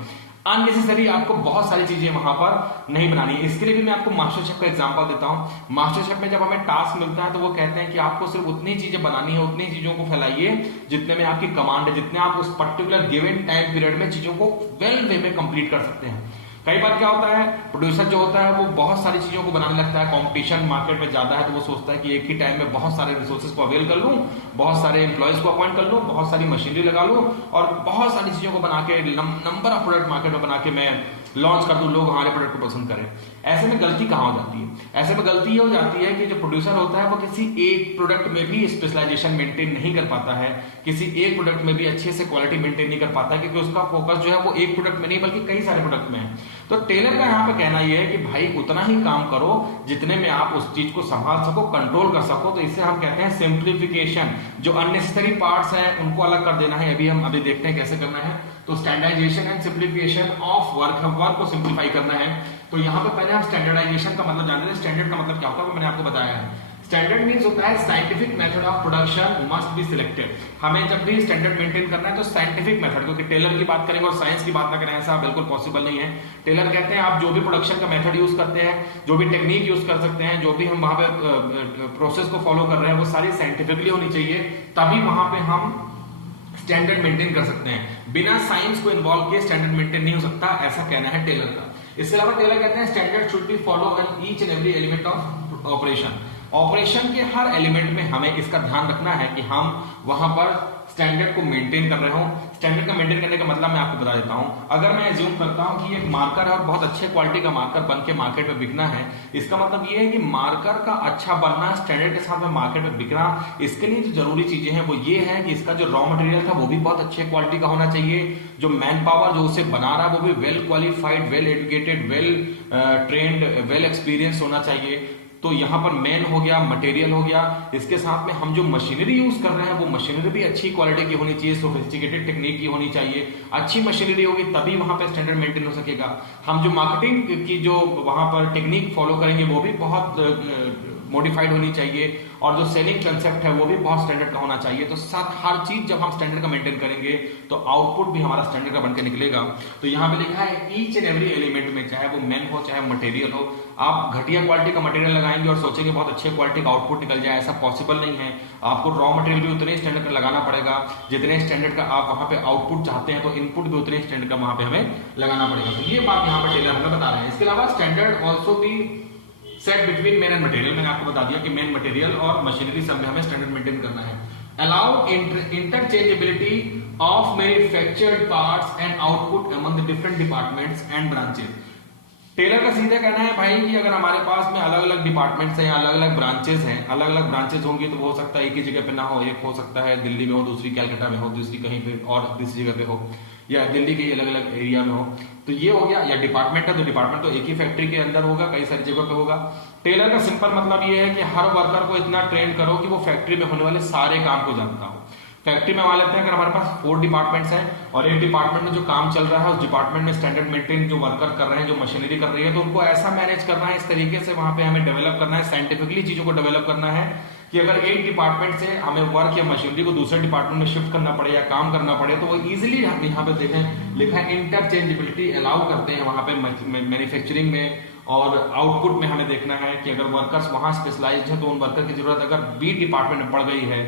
अननेसेसरी आपको बहुत सारी चीजें वहां पर नहीं बनानी है। इसके लिए भी मैं आपको मास्टर शेफ का एग्जांपल देता हूं। मास्टर शेफ में जब हमें टास्क मिलता है तो वो कहते हैं कि आपको सिर्फ उतनी चीजें बनानी है, उतनी चीजों को फैलाइए जितने में आपकी कमांड है, जितने आप उस पर्टिकुलर गिवन टाइम पीरियड में चीजों को वेल वे में कंप्लीट कर सकते हैं। कई बार क्या होता है, प्रोड्यूसर जो होता है वो बहुत सारी चीजों को बनाने लगता है, कंपटीशन मार्केट में ज्यादा है, तो वो सोचता है कि एक ही टाइम में बहुत सारे रिसोर्सेज को अवेल कर लूं, बहुत सारे एम्प्लॉयज को अपॉइंट कर लूं, बहुत सारी मशीनरी लगा लूं और बहुत सारी चीजों को बना के नंबर ऑफ प्रोडक्ट मार्केट में बना के मैं लॉन्च कर दूं, लोग हमारे प्रोडक्ट को पसंद करें। ऐसे में गलती कहां हो जाती है? ऐसे में गलती ये हो जाती है कि जो प्रोड्यूसर होता है वो किसी एक प्रोडक्ट में भी स्पेशलाइजेशन मेंटेन नहीं कर पाता है, किसी एक प्रोडक्ट में भी अच्छे से क्वालिटी मेंटेन नहीं कर पाता है, क्योंकि उसका फोकस जो है वो एक प्रोडक्ट में नहीं बल्कि कई सारे प्रोडक्ट में है। तो टेलर का यहाँ पे कहना ये है कि भाई उतना ही काम करो जितने में आप उस चीज को संभाल सको, कंट्रोल कर सको। तो इससे हम कहते हैं सिंप्लीफिकेशन। जो अननेसेसरी पार्ट्स हैं उनको अलग कर देना है। अभी देखते हैं कैसे करना है। तो standardisation and simplification of work है, वर्क को सिंप्लीफाई करना है। तो यहाँ पे पहले हम स्टैंडर्डाइजेशन का मतलब जानते हैं। स्टैंडर्ड का मतलब क्या होता है वो मैंने आपको बताया है। स्टैंडर्ड मींस होता है scientific method of production must be selected. हमें जब भी स्टैंडर्ड मेंटेन करना है तो साइंटिफिक मेथड, क्योंकि टेलर की बात करेंगे और साइंस की बात ना करें ऐसा बिल्कुल पॉसिबल नहीं है। टेलर कहते हैं आप जो भी प्रोडक्शन का मेथड यूज करते हैं, जो भी टेक्निक यूज कर सकते हैं, जो भी हम वहां पे प्रोसेस को फॉलो कर रहे हैं वो सारी साइंटिफिकली होनी चाहिए, तभी वहां पे हम स्टैंडर्ड मेंटेन कर सकते हैं। बिना साइंस को इन्वॉल्व किए स्टैंडर्ड मेंटेन नहीं हो सकता, ऐसा कहना है टेलर का। इसके अलावा टेलर कहते हैं standard should be follow in each and every element of operation. Operation के हर एलिमेंट में हमें इसका ध्यान रखना है कि हम वहां पर स्टैंडर्ड को मेंटेन कर रहे हो। स्टैंडर्ड का मेंटेन करने का मतलब मैं आपको बता देता हूं। अगर मैं एज्यूम करता हूं कि एक मार्कर है और बहुत अच्छे क्वालिटी का मार्कर बन के मार्केट में बिकना है, इसका मतलब ये है कि मार्कर का अच्छा बनना, स्टैंडर्ड के साथ में मार्केट में बिकना, इसके लिए जो जरूरी चीजें हैं वो ये है कि इसका जो रॉ मटेरियल था वो भी बहुत अच्छे क्वालिटी का होना चाहिए। जो मैन पावर जो उसे बना रहा है वो भी well qualified, well educated, well trained, well experience होना चाहिए। तो यहाँ पर मैन हो गया, मटेरियल हो गया, इसके साथ में हम जो मशीनरी यूज कर रहे हैं वो मशीनरी भी अच्छी क्वालिटी की होनी चाहिए, सोफिस्टिकेटेड टेक्निक की होनी चाहिए। अच्छी मशीनरी होगी तभी वहां पे स्टैंडर्ड मेंटेन हो सकेगा। हम जो मार्केटिंग की जो वहां पर टेक्निक फॉलो करेंगे वो भी बहुत मॉडिफाइड होनी चाहिए, और जो सेलिंग कंसेप्ट है वो भी बहुत स्टैंडर्ड का होना चाहिए। तो साथ हर चीज जब हम स्टैंडर्ड का मेंटेन करेंगे तो आउटपुट भी हमारा स्टैंडर्ड का बनकर निकलेगा। तो यहाँ पे लिखा है ईच एंड एवरी एलिमेंट में, चाहे वो मैन हो चाहे मटेरियल हो, आप घटिया क्वालिटी का मटेरियल लगाएंगे और सोचेंगे बहुत अच्छे क्वालिटी का आउटपुट निकल जाए, ऐसा पॉसिबल नहीं है। आपको रॉ मटेरियल भी उतने स्टैंडर्ड का लगाना पड़ेगा, जितने स्टैंडर्ड का आप वहां पे आउटपुट चाहते हैं तो इनपुट भी उतने स्टैंडर्ड का वहां पे हमें लगाना पड़ेगा। तो ये बात यहाँ पे टेलर हमें बता रहे हैं। इसके अलावा स्टैंडर्ड ऑल्सो भी set between main and material. मैंने आपको बता दिया कि मेन मटेरियल और मशीनरी सब में हमें स्टैंडर्ड मेंटेन करना है। Allow interchangeability of manufactured parts and output among the different departments and branches. Taylor का सीधे कहना है भाई कि अगर हमारे पास में अलग अलग डिपार्टमेंट्स हैं, अलग अलग ब्रांचेस हैं, अलग अलग ब्रांचेस होंगी तो हो सकता है एक ही जगह पे ना हो, एक हो सकता है दिल्ली में हो, दूसरी कैलकाटा में हो, दूसरी कहीं पे और तीसरी जगह पे हो, या दिल्ली के अलग अलग एरिया में हो। तो ये हो गया। या डिपार्टमेंट है तो डिपार्टमेंट तो एक ही फैक्ट्री के अंदर होगा, कई सारी जगह पे होगा। टेलर का सिंपल मतलब ये है कि हर वर्कर को इतना ट्रेन करो कि वो फैक्ट्री में होने वाले सारे काम को जानता हो। फैक्ट्री में मान लेते हैं अगर हमारे पास 4 डिपार्टमेंट्स हैं और एक डिपार्टमेंट में जो काम चल रहा है उस डिपार्टमेंट में स्टैंडर्ड मेंटेन जो वर्कर कर रहे हैं, जो मशीनरी कर रही है, तो उनको ऐसा मैनेज करना है, इस तरीके से वहां पे हमें डेवलप करना है, साइंटिफिकली चीजों को डेवलप करना है कि अगर एक डिपार्टमेंट से हमें वर्क या मशीनरी को दूसरे डिपार्टमेंट में शिफ्ट करना पड़े या काम करना पड़े तो वो इजिली हम यहाँ पे देखें लिखा है इंटरचेंजेबिलिटी अलाउ करते हैं वहां पे मैन्युफैक्चरिंग में। और आउटपुट में हमें देखना है कि अगर वर्कर्स वहां स्पेशलाइज्ड है तो उन वर्कर की जरूरत अगर बी डिपार्टमेंट में पड़ गई है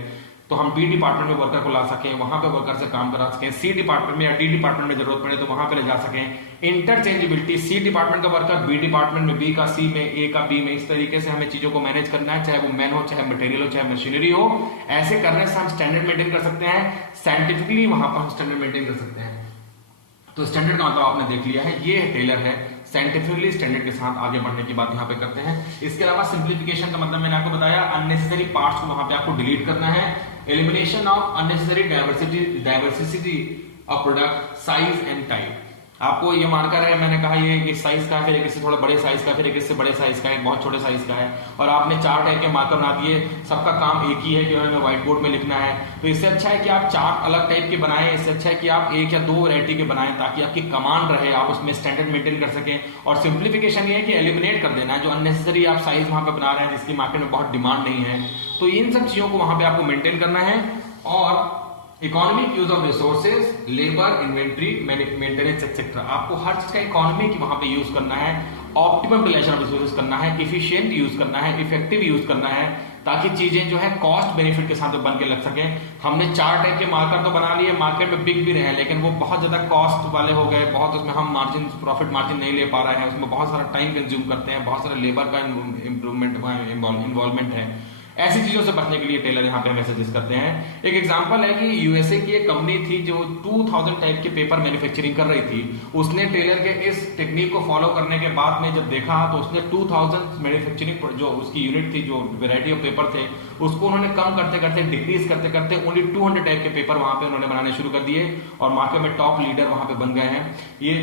तो हम बी डिपार्टमेंट में वर्कर को ला सकें, वहां पे वर्कर से काम करा सकें। सी डिपार्टमेंट में या डी डिपार्टमेंट में जरूरत पड़े तो वहां पे ले जा सकें। इंटरचेंजेबिलिटी, सी डिपार्टमेंट का वर्कर बी डिपार्टमेंट में, बी का सी में, ए का बी में, इस तरीके से हमें चीजों को मैनेज करना है, चाहे वो मैन हो, चाहे मटेरियल हो, चाहे मशीनरी हो। ऐसे करने से हम स्टैंडर्ड मेंटेन कर सकते हैं, साइंटिफिकली वहां पर हम स्टैंडर्ड मेंटेन कर सकते हैं। तो स्टैंडर्ड का मतलब आपने देख लिया है, ये टेलर है। साइंटिफिकली स्टैंडर्ड के साथ आगे बढ़ने की बात यहाँ पे करते हैं। इसके अलावा सिंप्लीफिकेशन का मतलब मैंने आपको बताया, अननेसेसरी पार्ट्स को वहां पे आपको डिलीट करना है। Elimination of unnecessary diversity of product, size and type. आपको ये मार्कर है, मैंने कहा ये एक साइज का है, फिर एक इससे थोड़ा बड़े साइज का, फिर एक इससे बड़े साइज का, एक बहुत छोटे साइज का है, और आपने 4 टाइप के मार्कर बना दिए। सबका काम एक ही है कि हमें व्हाइट बोर्ड में लिखना है। तो इससे अच्छा है कि आप 4 अलग टाइप के बनाएं, इससे अच्छा है कि आप 1 या 2 वैरायटी के बनाएं ताकि आपकी कमांड रहे, आप उसमें स्टैंडर्ड मेंटेन कर सकें। और सिंप्लीफिकेशन ये है कि एलिमिनेट कर देना है जो अननेसेसरी आप साइज वहां पे बना रहे हैं जिसकी मार्केट में बहुत डिमांड नहीं है। तो इन सब चीजों को वहां पे आपको मेंटेन करना है। और economic use of resources, labour, inventory, maintenance etcetera, आपको हर चीज का इकोनॉमिक वहां पे यूज करना है, ऑप्टिमम यूटिलाइजेशन ऑफ रिसोर्सेज करना है, इफिशिएंट यूज करना है, इफेक्टिव यूज करना है, ताकि चीजें जो है कॉस्ट बेनिफिट के साथ बन के लग सकें। हमने 4 टाइप के मार्कर तो बना लिए, मार्केट में बिक भी रहे हैं, लेकिन वो बहुत ज्यादा कॉस्ट वाले हो गए, बहुत उसमें हम मार्जिन, प्रॉफिट मार्जिन नहीं ले पा रहे हैं, उसमें बहुत सारा टाइम कंज्यूम करते हैं, बहुत सारे लेबर का इन्वॉल्वमेंट है। ऐसी चीजों से बचने के लिए टेलर यहाँ पे हमें सजेस्ट करते हैं। एक एग्जांपल है कि यूएसए की एक कंपनी थी जो 2000 टाइप के पेपर मैन्युफैक्चरिंग कर रही थी। उसने टेलर के इस टेक्निक को फॉलो करने के बाद में जब देखा तो उसने 2000 मैन्युफैक्चरिंग जो उसकी यूनिट थी, जो वेराइटी ऑफ पेपर थे, उसको उन्होंने कम करते करते डिक्रीज करते करते ओनली 200 टाइप के पेपर वहां पे उन्होंने बनाने शुरू कर दिए और मार्केट में टॉप लीडर वहां पे बन गए हैं। ये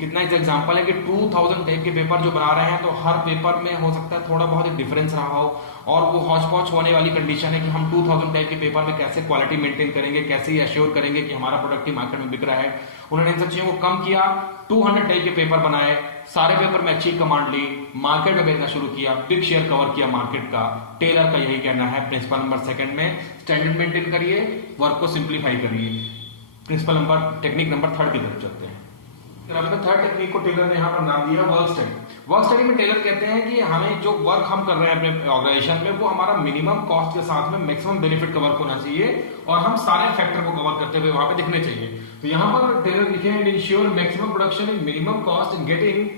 कितना एग्जांपल है कि 2000 टाइप के पेपर जो बना रहे हैं, तो हर पेपर में हो सकता है थोड़ा बहुत डिफरेंस रहा हो और वो हॉच पॉच होने वाली कंडीशन है कि हम 2000 टाइप के पेपर में कैसे क्वालिटी मेंटेन करेंगे, कैसे एश्योर करेंगे कि हमारा प्रोडक्ट ही मार्केट में बिक रहा है। उन्होंने इन सब चीजों को कम किया, 200 टाइप के पेपर बनाए, सारे पेपर में अच्छी कमांड ली, मार्केट में बेचना शुरू किया, बिग शेयर कवर किया मार्केट का। टेलर का यही कहना है प्रिंसिपल नंबर सेकंड में, स्टैंडर्ड मेंटेन करिए, वर्क को सिंप्लीफाई करिए। प्रिंसिपल नंबर टेक्निक नंबर 3 की तरफ चलते हैं। थर्ड टेक्निक को टेलर ने यहाँ पर नाम दिया वर्क स्टडी। वर्क स्टडी में टेलर कहते हैं कि हमें जो वर्क हम कर रहे हैं अपने ऑर्गेनाइजेशन में, वो हमारा मिनिमम कॉस्ट के साथ में मैक्सिमम बेनिफिट का वर्क होना चाहिए और हम सारे फैक्टर को कवर करते हुए वहां पे दिखने चाहिए। तो यहाँ पर टेलर लिखे हैं, ensure maximum production in minimum cost in getting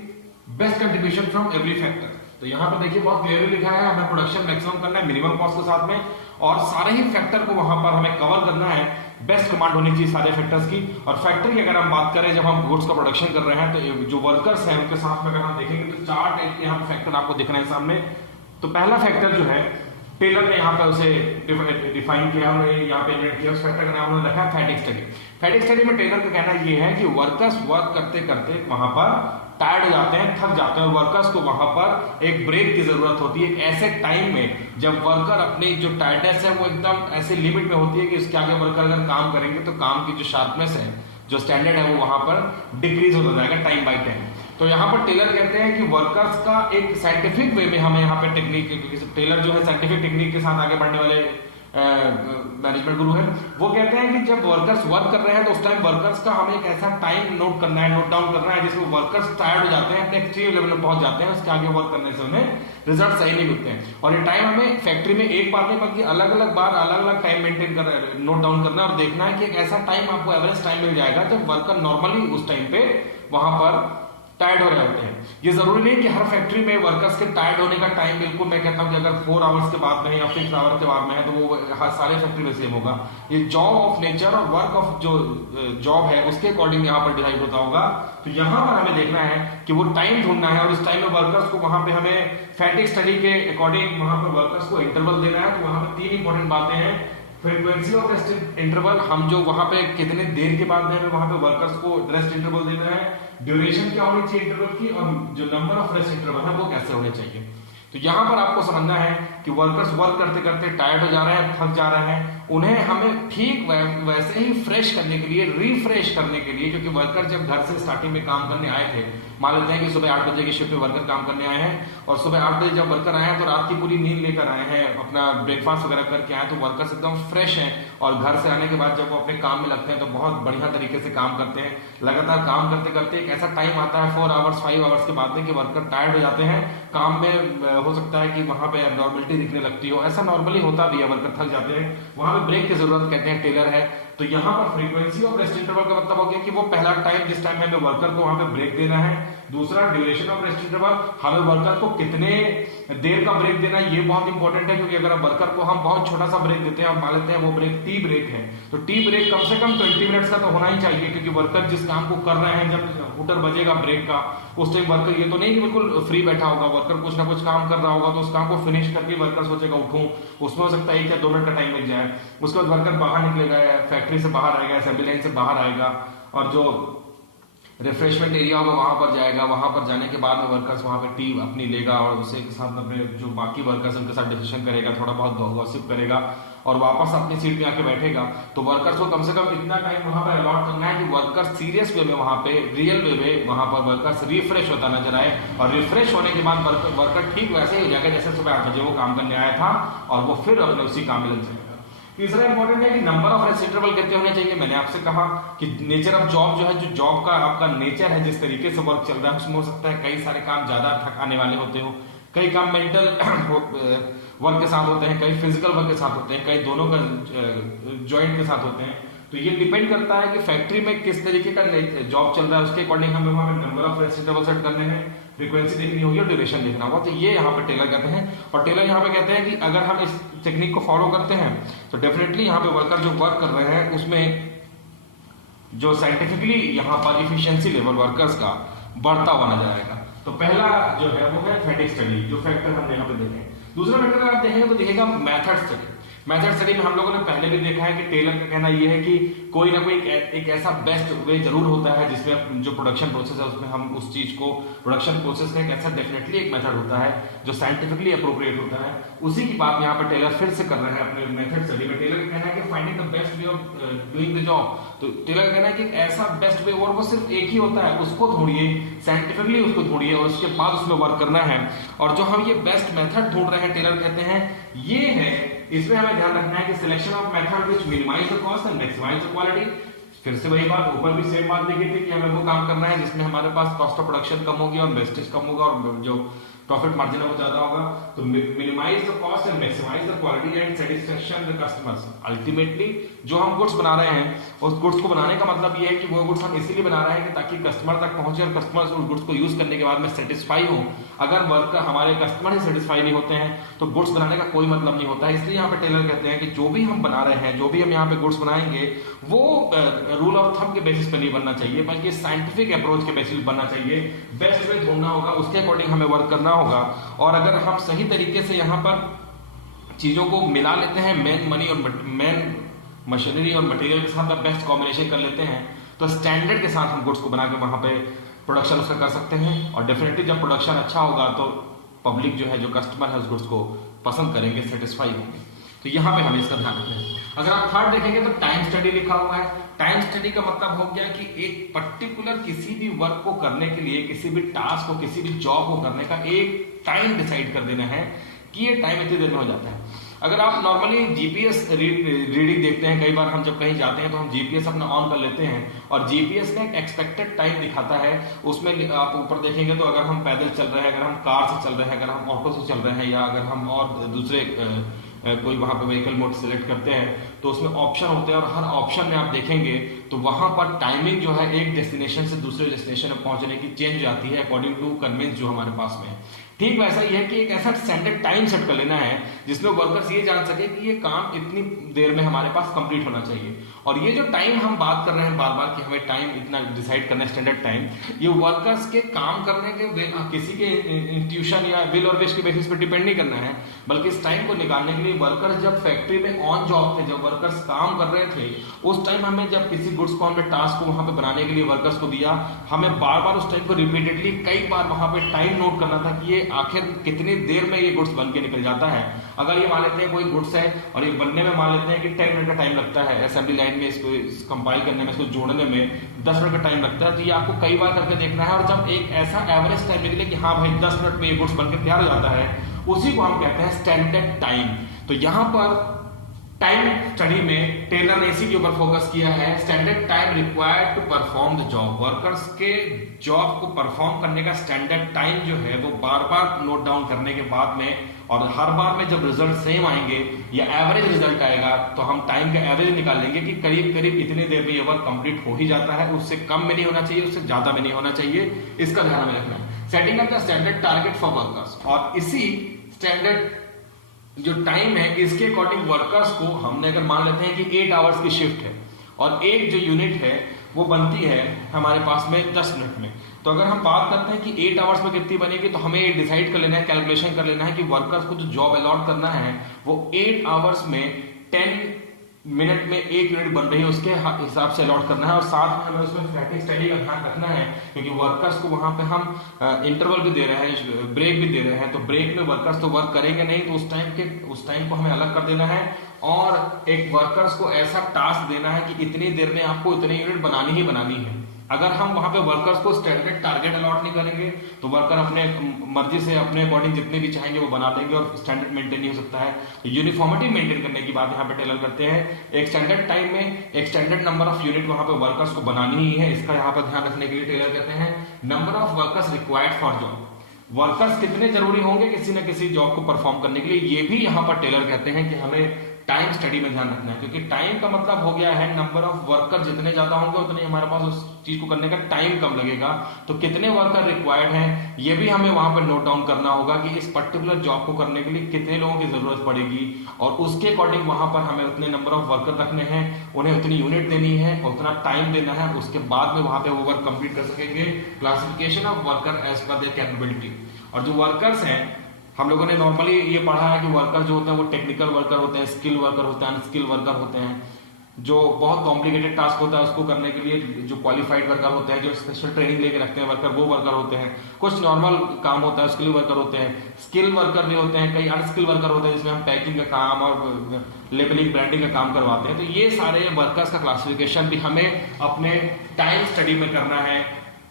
best contribution from every factor. तो यहाँ पर देखिए बहुत क्लियरली लिखा है, हमें प्रोडक्शन मैक्सिमम करना है मिनिमम कॉस्ट के साथ में और सारे ही फैक्टर को वहां पर हमें कवर करना है। बेस्ट कमांड होनी चाहिए सारे फैक्टर्स की। और फैक्टर की अगर हम बात करें, जब हम गुड्स का प्रोडक्शन कर रहे हैं तो जो वर्कर्स हैं उनके साथ में अगर हम देखेंगे तो 4 टाइप के यहाँ फैक्टर आपको दिख रहे हैं सामने। तो पहला फैक्टर जो है टेलर ने यहाँ पे उसे डिफाइन किया और यहाँ पे इन्वेंट किया, उस फैक्टर का नाम उन्होंने रखा फैटिग स्टडी। फैटिग स्टडी में टेलर का कहना यह है कि वर्कर्स वर्क करते करते वहां पर टायर्ड हो जाते हैं, थक जाते हैं, वर्कर्स को वहां पर एक ब्रेक की जरूरत होती है। ऐसे टाइम में जब वर्कर अपनी जो टायर्डनेस है वो एकदम ऐसे लिमिट में होती है कि उसके आगे वर्कर अगर काम करेंगे तो काम की जो शार्पनेस है, जो स्टैंडर्ड है, वो वहां पर डिक्रीज होता जाएगा टाइम बाय टाइम। तो यहाँ पर टेलर कहते हैं कि वर्कर्स का एक साइंटिफिक वे में हमें यहाँ पे टेक्निक, टेलर जो है साइंटिफिक टेक्निक के साथ आगे बढ़ने वाले मैनेजमेंट गुरु है, वो कहते हैं कि जब वर्कर्स वर्क कर रहे हैं तो उस टाइम वर्कर्स का हमें एक ऐसा टाइम नोट करना है, नोट डाउन करना है जिसमें वर्कर्स टायर्ड हो जाते हैं, अपने एक्सट्रीम लेवल में पहुंच जाते हैं, उसके आगे वर्क करने से उन्हें रिजल्ट सही नहीं मिलते हैं। और ये टाइम हमें फैक्ट्री में एक बार नहीं बल्कि अलग अलग बार अलग अलग टाइम मेंटेन कर नोट डाउन करना है और देखना है कि एक ऐसा टाइम आपको एवरेज टाइम मिल जाएगा जब वर्कर नॉर्मली उस टाइम पे वहां पर टायर्ड हो रहे होते हैं। ये जरूरी नहीं कि हर फैक्ट्री में वर्कर्स के टायर्ड होने का टाइम बिल्कुल, मैं कहता हूं कि अगर 4 आवर्स के बाद में या 6 आवर्स के बाद में है तो वो सारे फैक्ट्री में सेम होगा। ये जॉब ऑफ नेचर और वर्क ऑफ जो जॉब है उसके अकॉर्डिंग यहाँ पर डिसाइड होता होगा। तो यहाँ पर हमें देखना है कि वो टाइम ढूंढना है और इस टाइम में वर्कर्स को वहां पे हमें फैटिग स्टडी के अकॉर्डिंग वहां पर वर्कर्स को इंटरवल देना है। तो वहां पर 3 इंपॉर्टेंट बातें हैं। फ्रीक्वेंसी ऑफ रेस्ट इंटरवल, हम जो वहां पे कितने देर के बाद में हमें वहां पे वर्कर्स को रेस्ट इंटरवल देना है, ड्यूरेशन क्या होनी चाहिए इंटरवल की, और जो नंबर ऑफ रेस्ट इंटरवल है वो कैसे होने चाहिए। तो यहां पर आपको समझना है कि वर्कर्स वर्क करते करते टायर्ड हो जा रहे हैं, थक जा रहे हैं, उन्हें हमें ठीक वैसे ही फ्रेश करने के लिए, रिफ्रेश करने के लिए, क्योंकि वर्कर जब घर से स्टार्टिंग में काम करने आए थे, मान लेते हैं कि सुबह 8 बजे की शिफ्ट में वर्कर काम करने आए हैं और सुबह 8 बजे जब वर्कर आए हैं तो रात की पूरी नींद लेकर आए हैं, अपना ब्रेकफास्ट वगैरह करके आए, तो वर्कर्स एकदम फ्रेश हैं और घर से आने के बाद जब वो अपने काम में लगते हैं तो बहुत बढ़िया तरीके से काम करते हैं। लगातार काम करते करते एक ऐसा टाइम आता है 4 आवर्स 5 आवर्स के बाद में कि वर्कर टायर्ड हो जाते हैं, काम में हो सकता है कि वहां पे एब्नॉर्मलिटी दिखने लगती हो, ऐसा नॉर्मली होता भी है, वर्कर थक जाते हैं, वहां पे ब्रेक की जरूरत कहते हैं टेलर है। तो यहाँ पर फ्रीक्वेंसी ऑफ रेस्ट इंटरवल का मतलब हो गया कि वो पहला टाइम जिस टाइम हमें वर्कर को वहां पे ब्रेक देना है। दूसरा ड्यूरेशन ऑफ रेस्ट इंटरवल, हमें वर्कर को कितने देर का ब्रेक देना है, ये बहुत इंपॉर्टेंट है, क्योंकि अगर वर्कर को हम बहुत छोटा सा ब्रेक देते हैं और मान लेते हैं वो ब्रेक टी ब्रेक है, तो टी ब्रेक कम से कम 20 मिनट्स का तो होना ही चाहिए, क्योंकि वर्कर जिस काम को कर रहे हैं, जब हुटर बजेगा ब्रेक का उस टाइम वर्कर ये तो नहीं कि बिल्कुल फ्री बैठा होगा, वर्कर कुछ ना कुछ काम कर रहा होगा, तो उस काम को फिनिश करके वर्कर सोचेगा उठूं, उसमें हो सकता है 1 या 2 मिनट का टाइम मिल जाए। उसके बाद वर्कर बाहर निकलेगा, फैक्ट्री से बाहर आएगा, असेंबली लाइन से बाहर आएगा और जो रिफ्रेशमेंट एरिया होगा वहां पर जाएगा, वहां पर जाने के बाद में वर्कर्स वहां पे टी अपनी लेगा और उसे के साथ अपने जो बाकी वर्कर्स उनके साथ डिस्कशन करेगा, थोड़ा बहुत गॉसिप करेगा और वापस अपनी सीट पे आके बैठेगा। तो वर्कर्स को कम से कम इतना टाइम वहां पर अलॉट करना है कि वर्कर्स सीरियस वे में वहां पे, रियल वे में वहां पर वर्कर्स रिफ्रेश होता नजर आए और रिफ्रेश होने के बाद वर्कर ठीक वैसे ही हो जाएगा जैसे सुबह 8 बजे वो काम करने आया था और वो फिर अपने उसी काम में लग जाएगा। तीसरा इंपॉर्टेंट है कि नंबर ऑफ रेस्ट इंटरवल कितने होने चाहिए। मैंने आपसे कहा कि नेचर ऑफ जॉब जो है, जो जॉब का आपका नेचर है, जिस तरीके से वर्क चल रहा है, उसमें हो सकता है कई सारे काम ज्यादा थकाने वाले होते हो, कई काम मेंटल वर्क के साथ होते हैं, कई फिजिकल वर्क के साथ होते हैं, कई दोनों का जॉइंट के साथ होते हैं। तो ये डिपेंड करता है कि फैक्ट्री में किस तरीके का जॉब चल रहा है, उसके अकॉर्डिंग हमें वहां पे number of rest interval set करने हैं। फ्रीक्वेंसी देखनी होगी और ड्यूरेशन देखना होगा। तो ये यहाँ पे टेलर कहते हैं। और टेलर यहाँ पे कहते हैं कि अगर हम इस टेक्निक को फॉलो करते हैं तो डेफिनेटली यहाँ पे वर्कर जो वर्क कर रहे हैं उसमें जो साइंटिफिकली यहाँ पर इफिशियंसी लेवल वर्कर्स का बढ़ता हुआ नजर आएगा। तो पहला जो है वो है फैटिग स्टडी, जो फैक्टर हमने यहाँ पे देखे। दूसरा फैक्टर आप देखेंगे तो दिखेगा मेथड स्टडी। मेथड स्टडी में हम लोगों ने पहले भी देखा है कि टेलर का कहना यह है कि कोई ना कोई एक ऐसा बेस्ट वे जरूर होता है जिसमें जो प्रोडक्शन प्रोसेस है उसमें हम उस चीज को, प्रोडक्शन प्रोसेस का एक ऐसा डेफिनेटली एक मेथड होता है जो साइंटिफिकली अप्रोप्रिएट होता है। उसी की बात यहाँ पर टेलर फिर से कर रहे हैं अपने मेथड स्टडी में। टेलर का कहना है कि finding the best way of doing the job. तो टेलर का कहना है कि ऐसा बेस्ट वे, और वो सिर्फ एक ही होता है, उसको ढूंढिए, साइंटिफिकली उसको ढूंढिए और उसके बाद उसमें वर्क करना है। और जो हम ये बेस्ट मेथड ढूंढ रहे हैं, टेलर कहते हैं ये है, इसमें हमें ध्यान रखना है कि selection of method which minimise the cost and maximise the quality. फिर से वही बात, ऊपर भी सेम बात लिखी थी कि हमें वो काम करना है जिसमें हमारे पास कॉस्ट ऑफ प्रोडक्शन कम होगी और वेस्टेज कम होगा और जो प्रॉफिट मार्जिन है वो ज्यादा होगा। तो minimise the cost and maximise the quality and satisfaction the customers. Ultimately जो हम गुड्स बना रहे हैं उस गुड्स को बनाने का मतलब ये है कि वो गुड्स हम इसीलिए बना रहे हैं कि ताकि कस्टमर तक पहुंचे और कस्टमर्स उस गुड्स को यूज करने के बाद में सेटिस्फाई हो। अगर वर्कर हमारे कस्टमर ही सेटिस्फाई नहीं होते हैं तो गुड्स बनाने का कोई मतलब नहीं होता है। इसलिए यहाँ पे टेलर कहते हैं कि जो भी हम बना रहे हैं, जो भी हम यहाँ पे गुड्स बनाएंगे, वो रूल ऑफ थंब के बेसिस पे नहीं बनना चाहिए बल्कि साइंटिफिक अप्रोच के बेसिस बनना चाहिए। बेस्ट वे ढूंढना होगा, उसके अकॉर्डिंग हमें वर्क करना होगा। और अगर हम सही तरीके से यहाँ पर चीजों को मिला लेते हैं, मेन मनी और मेन मशीनरी और मटेरियल के साथ बेस्ट कॉम्बिनेशन कर लेते हैं, तो स्टैंडर्ड के साथ हम गुड्स को बना के वहां पे प्रोडक्शन उसका कर सकते हैं। और डेफिनेटली जब प्रोडक्शन अच्छा होगा तो पब्लिक जो है, जो कस्टमर है, उस गुड्स को पसंद करेंगे, सेटिस्फाई होंगे। तो यहाँ पे हमें इसका ध्यान रखना है। अगर आप थर्ड देखेंगे तो टाइम स्टडी लिखा हुआ है। टाइम स्टडी का मतलब हो गया कि एक पर्टिकुलर किसी भी वर्क को करने के लिए, किसी भी टास्क को, किसी भी जॉब को करने का एक टाइम डिसाइड कर देना है कि ये टाइम इतनी देर में हो जाता है। अगर आप नॉर्मली जीपीएस रीडिंग देखते हैं, कई बार हम जब कहीं जाते हैं तो हम जीपीएस अपना ऑन कर लेते हैं और जीपीएस का एक एक्सपेक्टेड टाइम दिखाता है। उसमें आप ऊपर देखेंगे तो अगर हम पैदल चल रहे हैं, अगर हम कार से चल रहे हैं, अगर हम ऑटो से चल रहे हैं, या अगर हम और दूसरे कोई वहां पर व्हीकल मोड सिलेक्ट करते हैं तो उसमें ऑप्शन होते हैं और हर ऑप्शन में आप देखेंगे तो वहां पर टाइमिंग जो है एक डेस्टिनेशन से दूसरे डेस्टिनेशन में पहुंचने की चेंज हो जाती है अकॉर्डिंग टू कन्वेंस जो हमारे पास में है। ठीक वैसा ही है कि एक ऐसा स्टैंडर्ड टाइम सेट कर लेना है जिसमें वर्कर्स ये जान सके कि ये काम इतनी देर में हमारे पास कंप्लीट होना चाहिए। और ये जो टाइम हम बात कर रहे हैं बार बार कि हमें टाइम इतना डिसाइड करना है, स्टैंडर्ड टाइम, ये वर्कर्स के काम करने के किसी के इंस्टीट्यूशन या विल और विश के बेसिस पे डिपेंड नहीं करना है, बल्कि इस टाइम को निकालने के लिए वर्कर्स जब फैक्ट्री में ऑन जॉब थे, जब वर्कर्स काम कर रहे थे, उस टाइम हमें जब किसी गुड्स को हमने टास्क को वहां पे बनाने के लिए वर्कर्स को दिया, हमें बार बार उस टाइम को रिपीटेडली कई बार वहां पे टाइम नोट करना था कि ये आखिर कितनी देर में ये गुड्स बन के निकल जाता है। अगर ये मान लेते हैं कोई गुड्स है और ये बनने में मान लेते हैं कि 10 मिनट का टाइम लगता है असेंबली लाइन में, इसको कंपाइल करने में, इसको जोड़ने में 10 मिनट का टाइम लगता है, तो ये आपको कई बार करके देखना है। और जब एक ऐसा एवरेज टाइम निकले कि हाँ भाई 10 मिनट में ये गुड्स बनकर तैयार हो जाता है, उसी को हम कहते हैं स्टैंडर्ड टाइम। तो यहाँ पर टाइम स्टडी में टेलर ने इसी के ऊपर फोकस किया है, standard time required to perform the job. Workers के जॉब को परफॉर्म करने का स्टैंडर्ड टाइम जो है वो बार बार नोट डाउन करने के बाद में, और हर बार में जब रिजल्ट सेम आएंगे या एवरेज रिजल्ट आएगा तो हम टाइम का एवरेज निकाल लेंगे कि करीब करीब इतनी देर में ये वर्क कंप्लीट हो ही जाता है, उससे कम में नहीं होना चाहिए, उससे ज्यादा में नहीं होना चाहिए। इसका ध्यान में रखना है। Setting up the standard target for workers, और इसी स्टैंडर्ड जो टाइम है इसके अकॉर्डिंग वर्कर्स को हमने अगर मान लेते हैं कि 8 आवर्स की शिफ्ट है और एक जो यूनिट है वो बनती है हमारे पास में 10 मिनट में, तो अगर हम बात करते हैं कि 8 आवर्स में कितनी बनेगी तो हमें ये डिसाइड कर लेना है, कैलकुलेशन कर लेना है कि वर्कर्स को जो जॉब अलॉट करना है वो 8 आवर्स में 10 मिनट में 1 यूनिट बन रही है उसके हिसाब से अलॉट करना है। और साथ में हमें उसमें फैटिग स्टडी का ध्यान रखना है क्योंकि वर्कर्स को वहां पे हम इंटरवल भी दे रहे हैं, ब्रेक भी दे रहे हैं, तो ब्रेक में वर्कर्स तो वर्क करेंगे नहीं, तो उस टाइम को हमें अलग कर देना है और एक वर्कर्स को ऐसा टास्क देना है कि इतनी देर में आपको इतनी यूनिट बनानी ही बनानी है। अगर हम वहां पे वर्कर्स को स्टैंडर्ड टारगेट अलॉट नहीं करेंगे तो वर्कर अपने मर्जी से अपने अकॉर्डिंग जितने भी चाहेंगे वो बना देंगे और स्टैंडर्ड मेंटेन नहीं हो सकता है। तो यूनिफॉर्मिटी मेंटेन करने की बात यहाँ पे टेलर करते हैं। एक स्टैंडर्ड टाइम में एक स्टैंडर्ड नंबर ऑफ यूनिट वहां पे वर्कर्स को बनानी ही है, इसका यहाँ पर ध्यान रखने के लिए टेलर कहते हैं number of workers required for job. Workers कितने जरूरी होंगे किसी न किसी जॉब को परफॉर्म करने के लिए, ये भी यहाँ पर टेलर कहते हैं कि हमें टाइम स्टडी में ध्यान रखना है, क्योंकि टाइम का मतलब हो गया है नंबर ऑफ वर्कर जितने ज्यादा होंगे उतने हमारे पास उस चीज को करने का टाइम कम लगेगा। तो कितने वर्कर रिक्वायर्ड हैं ये भी हमें वहां पर नोट डाउन करना होगा कि इस पर्टिकुलर जॉब को करने के लिए कितने लोगों की जरूरत पड़ेगी, और उसके अकॉर्डिंग वहां पर हमें उतने नंबर ऑफ वर्कर रखने हैं, उन्हें उतनी यूनिट देनी है, उतना टाइम देना है, उसके बाद में वहां पे वो वर्क कंप्लीट कर सकेंगे। Classification of worker as per their capability. और जो वर्कर्स हैं, हम लोगों ने नॉर्मली ये पढ़ा है कि वर्कर जो होते हैं वो टेक्निकल वर्कर होते हैं, स्किल वर्कर होते हैं, अनस्किल वर्कर होते हैं। जो बहुत कॉम्प्लिकेटेड टास्क होता है उसको करने के लिए जो क्वालिफाइड वर्कर होते हैं, जो स्पेशल ट्रेनिंग लेके रखते हैं वर्कर, वो वर्कर होते हैं। कुछ नॉर्मल काम होता है, स्किल वर्कर होते हैं। स्किल वर्कर भी होते हैं, कई अनस्किल वर्कर होते हैं जिसमें हम पैकिंग का काम और लेबलिंग ब्रांडिंग का काम करवाते हैं। तो ये सारे वर्कर्स का क्लासिफिकेशन भी हमें अपने टाइम स्टडी में करना है।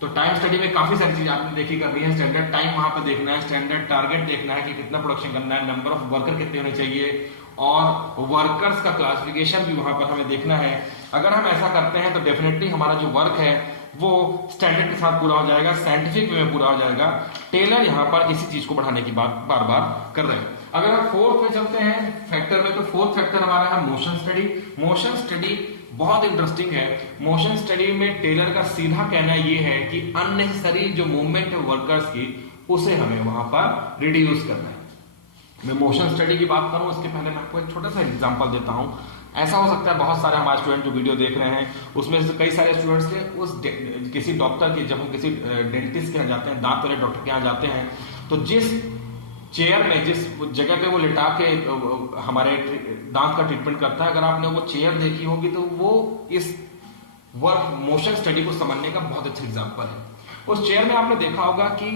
तो टाइम स्टडी में काफी सारी चीज आपने देखी करनी है। स्टैंडर्ड टाइम वहां पे देखना है, स्टैंडर्ड टारगेट देखना है कि कितना प्रोडक्शन करना है, नंबर ऑफ वर्कर कितने होने चाहिए, और वर्कर्स का क्लासिफिकेशन भी वहां पर हमें देखना है। अगर हम ऐसा करते हैं तो डेफिनेटली हमारा जो वर्क है वो स्टैंडर्ड के साथ पूरा हो जाएगा, साइंटिफिक वे में पूरा हो जाएगा। टेलर यहाँ पर इसी चीज को बढ़ाने की बात बार बार कर रहे हैं। अगर हम फोर्थ में चलते हैं फैक्टर में, तो फोर्थ फैक्टर हमारा है मोशन स्टडी। मोशन स्टडी बहुत इंटरेस्टिंग है। मोशन स्टडी में टेलर का सीधा कहना ये है कि अननेसेसरी जो मूवमेंट है वर्कर्स की, उसे हमें वहां पर रिड्यूस करना है। मैं मोशन स्टडी की बात करूं उसके पहले मैं आपको एक छोटा सा एग्जांपल देता हूं। ऐसा हो सकता है बहुत सारे हमारे स्टूडेंट जो वीडियो देख रहे हैं उसमें से कई सारे स्टूडेंट्स थे उस किसी डॉक्टर के, जब हम किसी डेंटिस्ट के यहाँ जाते हैं, दांत वाले डॉक्टर के यहाँ जाते हैं, तो जिस चेयर में, जिस जगह पे वो लिटा के हमारे दांत का ट्रीटमेंट करता है, अगर आपने वो चेयर देखी होगी तो वो इस वर्क मोशन स्टडी को समझने का बहुत अच्छा एग्जांपल है। उस चेयर में आपने देखा होगा कि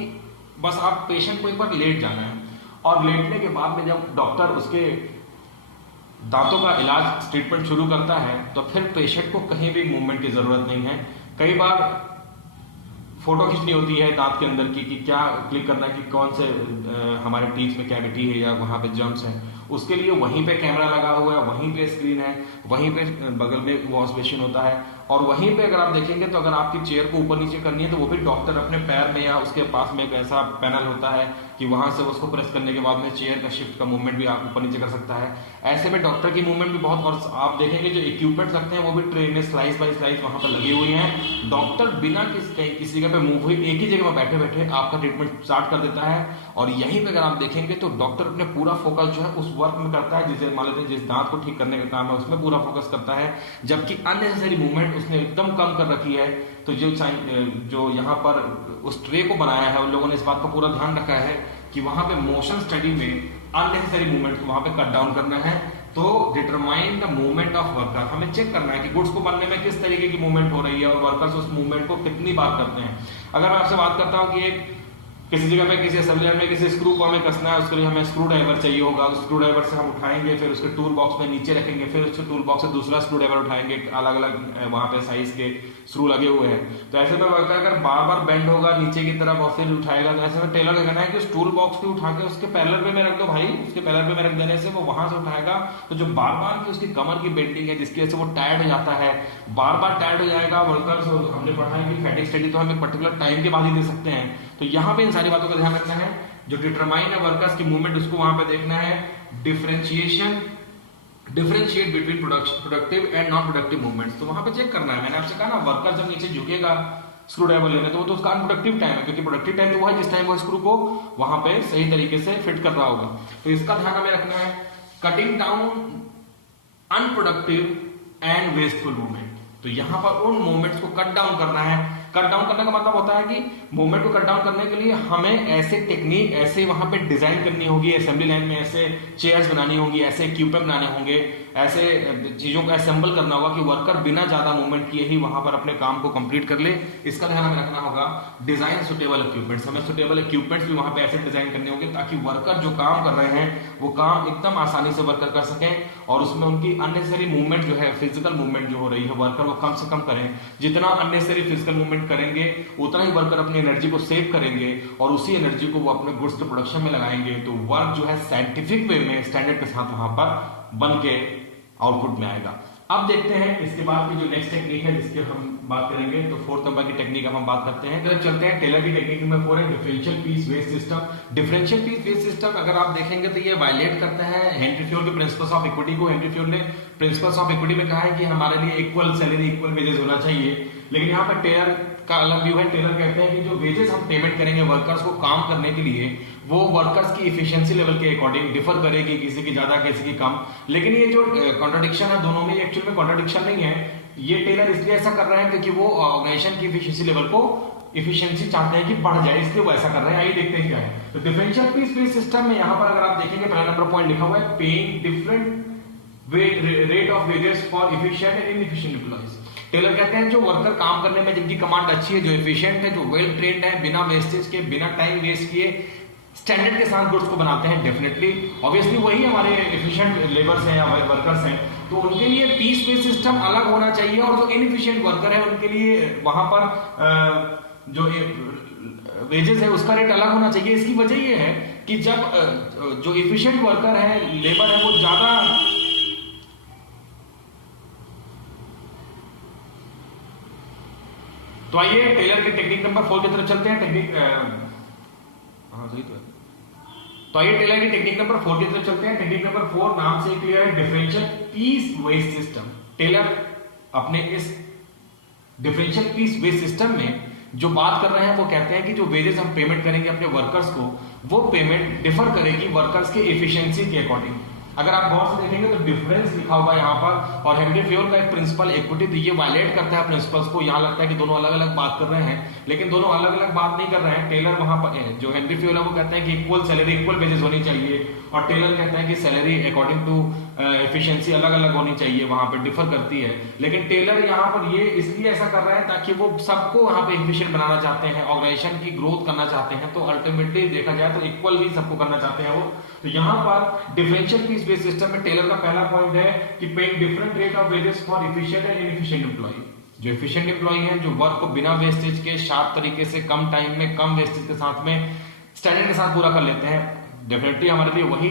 बस आप पेशेंट को एक बार लेट जाना है, और लेटने के बाद में जब डॉक्टर उसके दांतों का इलाज ट्रीटमेंट शुरू करता है तो फिर पेशेंट को कहीं भी मूवमेंट की जरूरत नहीं है। कई बार फोटो खींचनी होती है दांत के अंदर की कि क्या क्लिक करना है कि कौन से हमारे टीथ में कैविटी है या वहां पे जम्स हैं, उसके लिए वहीं पे कैमरा लगा हुआ है, वहीं पे स्क्रीन है, वहीं पे बगल में वॉश बेसिन होता है, और वहीं पे अगर आप देखेंगे तो अगर आपकी चेयर को ऊपर नीचे करनी है तो वो भी डॉक्टर अपने पैर में या उसके पास में एक ऐसा पैनल होता है कि वहां से उसको प्रेस करने के बाद में चेयर का शिफ्ट का मूवमेंट भी आप ऊपर नीचे कर सकता है। ऐसे में डॉक्टर की मूवमेंट भी बहुत, और आप देखेंगे जो इक्विपमेंट लगते हैं वो भी ट्रे में स्लाइस बाय स्लाइस वहां पर लगी हुई है। डॉक्टर बिना किसी जगह पे मूव हुए एक ही जगह में बैठे बैठे आपका ट्रीटमेंट स्टार्ट कर देता है, और यहीं पे अगर आप देखेंगे तो डॉक्टर अपने पूरा फोकस जो है उस वर्क में करता है, जिसे मान लेते हैं जिस दांत को ठीक करने का काम है उसमें पूरा फोकस करता है, जबकि अननेसेसरी मूवमेंट उसने एकदम कम कर रखी है। तो जो यहाँ पर उस ट्रे को बनाया है उन लोगों ने इस बात का पूरा ध्यान रखा है कि वहां पे मोशन स्टडी में अननेसेसरी मूवमेंट को वहां पे कट डाउन करना है। तो determine the movement of worker, हमें चेक करना है कि गुड्स को बनने में किस तरीके की मूवमेंट हो रही है और वर्कर्स उस मूवमेंट को कितनी बार करते हैं। अगर मैं आपसे बात करता हूं कि एक किसी जगह पे किसी असेंबली में किसी स्क्रू को हमें कसना है, उसके लिए हमें स्क्रू ड्राइवर चाहिए होगा, उस स्क्रू ड्राइवर से हम उठाएंगे, फिर उसके टूल बॉक्स में नीचे रखेंगे, फिर उसके टूल बॉक्स से दूसरा स्क्रू ड्राइवर उठाएंगे, अलग अलग वहां पे साइज के स्क्रू लगे हुए हैं। तो ऐसे में वर्कर अगर बार बार बेंड होगा नीचे की तरफ और फिर उठाएगा, तो ऐसे में टेलर का कहना है कि उस टूल बॉक्स को उठा के उसके पैरेलल पे में रख दो भाई, उसके पैरेलल पे में रख देने से वो वहां से उठाएगा। तो जो बार बार की उसकी कमर की बेंडिंग है जिसकी वजह से वो टायर्ड हो जाता है, बार बार टायर्ड हो जाएगा वर्कर। हमने पढ़ा है कि फैटिग स्टडी तो हम एक पर्टिकुलर टाइम के बाद ही दे सकते हैं, तो यहाँ पे इन सारी बातों का ध्यान रखना है। जो डिटरमाइन है वर्कर्स की मूवमेंट उसको वहां पे देखना है। Differentiate between productive and non productive movements, तो वहां पे चेक करना है। मैंने आपसे कहा ना वर्कर जब नीचे झुकेगा स्क्रू ड्राइवर लेने तो वो तो उसका अनप्रोडक्टिव टाइम है, क्योंकि प्रोडक्टिव टाइम तो वो है जिस टाइम वो स्क्रू को वहां पे सही तरीके से फिट कर रहा होगा। तो इसका ध्यान हमें रखना है। Cutting down unproductive and wasteful movement, तो यहां पर उन मूवमेंट्स को कट डाउन करना है। कट डाउन करने का मतलब होता है कि मूवमेंट को कट डाउन करने के लिए हमें ऐसे टेक्निक, ऐसे वहां पे डिजाइन करनी होगी, असेंबली लाइन में ऐसे चेयर्स बनानी होंगी, ऐसे इक्विपमेंट बनाने होंगे, ऐसे चीजों को असेंबल करना होगा कि वर्कर बिना ज्यादा मूवमेंट किए ही वहां पर अपने काम को कंप्लीट कर ले। इसका ध्यान हमें रखना होगा। डिजाइन सुटेबल इक्विपमेंट्स, हमें सुटेबल इक्विपमेंट्स भी वहां पे ऐसे डिजाइन करने होंगे ताकि वर्कर जो काम कर रहे हैं वो काम एकदम आसानी से वर्कर कर सकें और उसमें उनकी अननेसेसरी मूवमेंट जो है, फिजिकल मूवमेंट जो हो रही है वर्कर, वो कम से कम करें। जितना अननेसेसरी फिजिकल मूवमेंट करेंगे उतना ही वर्कर अपनी एनर्जी को सेव करेंगे और उसी एनर्जी को वो अपने गुड्स के प्रोडक्शन में लगाएंगे। तो वर्क जो है साइंटिफिक वे में स्टैंडर्ड के साथ वहां पर बन के आउटपुट में आएगा। अब देखते हैं इसके बाद की जो नेक्स्ट टेक्निक है जिसके हम बात करेंगे। तो 4 नंबर की टेक्निक हम बात करते हैं। तो चलते हैं टेलर की टेक्निक नंबर 4 है differential piece wage system. Differential piece wage system अगर आप देखेंगे तो ये वायलेट करता है हेनरी फ्योल के प्रिंसिपल्स ऑफ इक्विटी को। हेनरी फ्योल ने प्रिंसिपल्स ऑफ इक्विटी में कहा है कि हमारे लिए इक्वल सैलरी इक्वल वेजेस होना चाहिए, लेकिन यहाँ पर टेलर का अलग व्यू है। टेलर कहते हैं कि जो वेजेस हम पेमेंट करेंगे वर्कर्स को काम करने के लिए वो वर्कर्स की इफिशिएंसी लेवल के अकॉर्डिंग डिफर करेगी, किसी की ज्यादा किसी की कम। लेकिन ये जो कॉन्ट्रडिक्शन है दोनों में, एक्चुअल में कॉन्ट्रडिक्शन नहीं है। ये टेलर इसलिए ऐसा कर रहे हैं क्योंकि वो ऑर्गेनाइजेशन की इफिशिएंसी लेवल को इफिशिएंसी चाहते हैं कि बढ़ जाए, इसलिए वो ऐसा कर रहे हैं। आइए देखते हैं क्या है। तो डिफरेंशियल पीस बेस्ड सिस्टम में यहाँ पर अगर आप देखेंगे पहला नंबर पॉइंट लिखा हुआ है paying different rate of wages for efficient and inefficient employees. Taylor कहते हैं जो वर्कर काम करने में जिनकी कमांड अच्छी है, जो एफिशिएंट है, जो वेल ट्रेन्ड है, बिना वेस्टेज के, बिना टाइम वेस्ट किए स्टैंडर्ड के साथ गुड्स को बनाते हैं, डेफिनेटली ऑब्वियसली वही हमारे एफिशिएंट लेबर्स हैं या वर्कर्स हैं, तो उनके लिए पीस बेस्ड सिस्टम अलग होना चाहिए। और जो इनएफिशिएंट वर्कर है उनके लिए वहां पर जो वेजेस है उसका रेट अलग होना चाहिए। इसकी वजह यह है कि जब जो एफिशिएंट वर्कर है, लेबर है, वो ज्यादा तो आइए टेलर की टेक्निक नंबर 4 की तरफ चलते हैं। तो आइए टेलर की टेक्निक नंबर 4 की तरफ चलते हैं। टेक्निक नंबर 4 नाम से क्लियर है differential piece wage system. Taylor अपने इस डिफरेंशियल पीस वेज सिस्टम में जो बात कर रहे हैं वो कहते हैं कि जो वेजेस हम पेमेंट करेंगे अपने वर्कर्स को, वो पेमेंट डिफर करेगी वर्कर्स के एफिशिएंसी के अकॉर्डिंग। अगर आप गौर से देखेंगे तो डिफरेंस लिखा हुआ है यहाँ पर, और हेनरी फ्योल का एक प्रिंसिपल इक्विटी, तो ये वायलेट करता है प्रिंसिपल्स को। यहाँ लगता है कि दोनों अलग अलग बात कर रहे हैं, लेकिन दोनों अलग अलग बात नहीं कर रहे हैं। टेलर वहां पर जो हेनरी फ्योल है वो कहते हैं कि इक्वल सैलरी इक्वल वेजेस होनी चाहिए, और टेलर कहते हैं कि सैलरी अकॉर्डिंग टू एफिशिएंसी अलग अलग होनी चाहिए, वहां पर डिफर करती है। लेकिन टेलर यहाँ पर ये इसलिए ऐसा कर रहा है ताकि वो सबको वहां पे एफिशिएंट बनाना चाहते हैं, ऑर्गेनाइजेशन की ग्रोथ करना चाहते हैं, तो अल्टीमेटली देखा जाए तो इक्वल भी सबको करना चाहते हैं वो। तो यहाँ पर डिफरेंशियल पीस बेस्ड सिस्टम में टेलर का पहला पॉइंट है कि paying different rate of wages for efficient and inefficient employ. जो एफिशिएंट एम्प्लॉय हैं, जो वर्क को बिना वेस्टेज के शार्प तरीके से कम टाइम में कम वेस्टेज के साथ में स्टैंडर्ड के साथ पूरा कर लेते हैं, डेफिनेटली हमारे लिए वही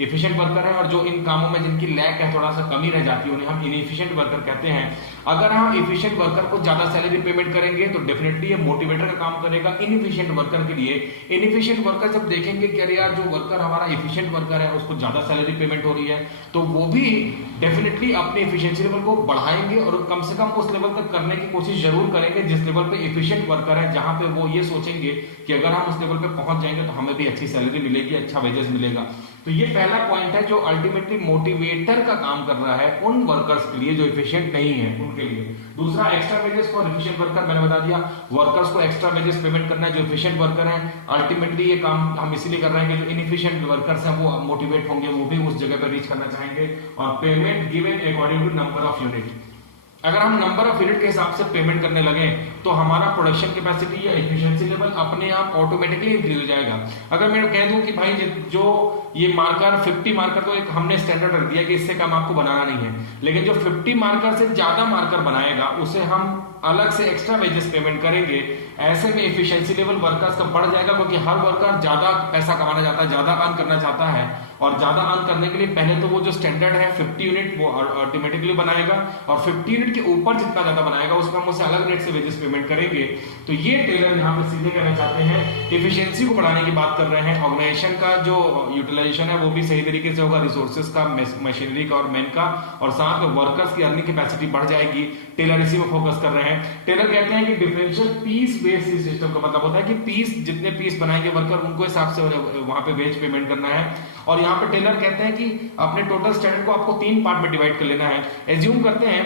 एफिशिएंट वर्कर है। और जो इन कामों में जिनकी लैक है, थोड़ा सा कमी रह जाती है, उन्हें हम इनएफिशिएंट वर्कर कहते हैं। अगर हम एफिशिएंट वर्कर को ज्यादा सैलरी पेमेंट करेंगे तो डेफिनेटली ये मोटिवेटर का काम करेगा इनएफिशिएंट वर्कर के लिए। इनएफिशिएंट वर्कर जब देखेंगे कि अरे यार जो वर्कर हमारा एफिशिएंट वर्कर है उसको ज्यादा सैलरी पेमेंट हो रही है, तो वो भी डेफिनेटली अपने एफिशिएंसी लेवल को बढ़ाएंगे और कम से कम उस लेवल तक करने की कोशिश जरूर करेंगे जिस लेवल पे एफिशिएंट वर्कर है, जहां पे वो ये सोचेंगे कि अगर हम उस लेवल पे पहुंच जाएंगे तो हमें भी अच्छी सैलरी मिलेगी, अच्छा वेजेस मिलेगा। तो ये पहला पॉइंट है जो अल्टीमेटली मोटिवेटर का काम कर रहा है उन वर्कर्स के लिए जो एफिशिएंट नहीं है उनके लिए। दूसरा extra wages for efficient worker, मैंने बता दिया वर्कर्स को एक्स्ट्रा वेजेस पेमेंट करना है जो एफिशिएंट वर्कर है। अल्टीमेटली ये काम हम इसीलिए कर रहे हैं कि जो इनएफिशिएंट वर्कर्स हैं वो मोटिवेट होंगे, वो भी उस जगह पर रीच करना चाहेंगे। और payment given according to number of unit. अगर हम नंबर ऑफ यूनिट के हिसाब से पेमेंट करने लगे तो हमारा प्रोडक्शन कैपेसिटी या एफिशिएंसी लेवल अपने आप ऑटोमेटिकली इंक्रीज हो जाएगा। अगर मैं कह दूं कि भाई जो ये मार्कर 50 मार्कर तो एक हमने स्टैंडर्ड रख दिया कि इससे कम आपको बनाना नहीं है, लेकिन जो 50 मार्कर से ज्यादा मार्कर बनाएगा उसे हम अलग से एक्स्ट्रा वेजेस पेमेंट करेंगे। ऐसे में एफिशिएंसी लेवल वर्कर्स का बढ़ जाएगा, क्योंकि हर वर्कर ज्यादा पैसा कमाना चाहता है, ज्यादा अर्न करना चाहता है, और ज्यादा अर्न करने के लिए पहले तो वो जो स्टैंडर्ड है 50 यूनिट वो ऑटोमेटिकली बनाएगा, और 50 यूनिट के ऊपर जितना ज्यादा बनाएगा उसमें हम उसे अलग रेट से वेजेस पेमेंट करेंगे। तो ये टेलर यहाँ पे सीधे कहना चाहते हैं एफिशिएंसी को बढ़ाने की बात कर रहे हैं। ऑर्गेनाइजेशन का जो यूटिलाइजेशन है वो भी सही तरीके से होगा, रिसोर्सेज का, मशीनरी का और मैन का, और साथ में वर्कर्स की अर्निंग कैपेसिटी बढ़ जाएगी। टेलर इसी में फोकस कर रहे हैं। टेलर कहते हैं कि डिफरेंशियल पीस बेस्ड सिस्टम का मतलब होता है कि पीस जितने पीस बनाएंगे वर्कर उनको हिसाब से वहां पे वेज पेमेंट करना है। और यहाँ पे टेलर कहते हैं कि अपने टोटल स्टैंडर्ड को आपको 3 पार्ट में डिवाइड कर लेना है। एज्यूम करते हैं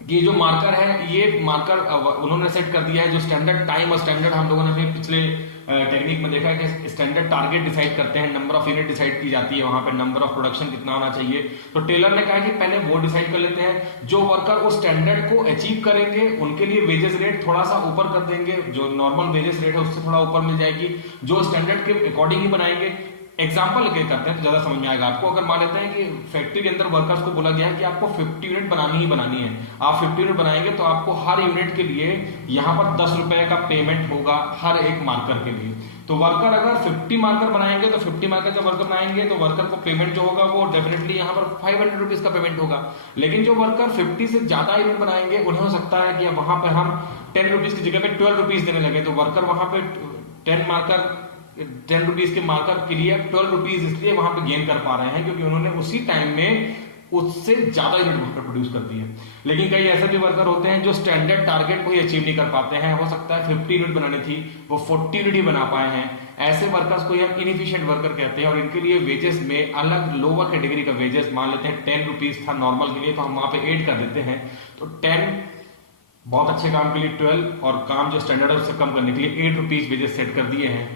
कि जो मार्कर है ये मार्कर उन्होंने सेट कर दिया है, जो स्टैंडर्ड टाइम और स्टैंडर्ड हम लोगों ने अपने पिछले टेक्निक में देखा है कि स्टैंडर्ड टारगेट डिसाइड करते हैं, नंबर ऑफ यूनिट डिसाइड की जाती है, वहां पे नंबर ऑफ प्रोडक्शन कितना होना चाहिए। तो टेलर ने कहा कि पहले वो डिसाइड कर लेते हैं। जो वर्कर उस स्टैंडर्ड को अचीव करेंगे उनके लिए वेजेस रेट थोड़ा सा ऊपर कर देंगे, जो नॉर्मल वेजेस रेट है उससे थोड़ा ऊपर मिल जाएगी, जो स्टैंडर्ड के अकॉर्डिंग ही बनाएंगे। एग्जाम्पल लेके करते हैं तो ज्यादा समझ में आएगा आपको। अगर मान लेते हैं कि फैक्ट्री के अंदर वर्कर्स को बोला गया है कि आपको 50 यूनिट बनानी ही बनानी है, आप 50 यूनिट बनाएंगे तो आपको हर यूनिट के लिए यहाँ पर 10 रुपए का पेमेंट होगा हर एक मार्कर के लिए। तो वर्कर अगर 50 मार्कर बनाएंगे तो 50 मार्कर का वर्कर बनाएंगे तो वर्कर को पेमेंट जो होगा वो डेफिनेटली यहाँ पर 500 रुपीज का पेमेंट होगा। लेकिन जो वर्कर 50 से ज्यादा यूनिट बनाएंगे उन्हें हो सकता है कि वहां पर हम 10 रुपीज की जगह पे 12 रुपीज देने लगे, तो वर्कर वहां पे 10 रुपीज के मार्कर के लिए 12 रुपीज इसलिए वहां पे गेन कर पा रहे हैं क्योंकि उन्होंने उसी टाइम में उससे ज्यादा यूनिट वहां पर प्रोड्यूस कर दी है। लेकिन कई ऐसे भी वर्कर होते हैं जो स्टैंडर्ड टारगेट को ही अचीव नहीं कर पाते हैं, हो सकता है 50 यूनिट बनानी थी वो 40 यूनिट ही बना पाए हैं। ऐसे वर्कर्स को हम इनएफिशिएंट वर्कर कहते हैं और इनके लिए वेजेस में अलग लोअर कैटेगरी का वेजेस मान लेते हैं 10 रुपीज था नॉर्मल के लिए, तो हम वहां पे ऐड कर देते हैं, तो 10 बहुत अच्छे काम के लिए 12 और काम जो स्टैंडर्ड है उससे कम करने के लिए 8 रुपीज वेजेस सेट कर दिए हैं।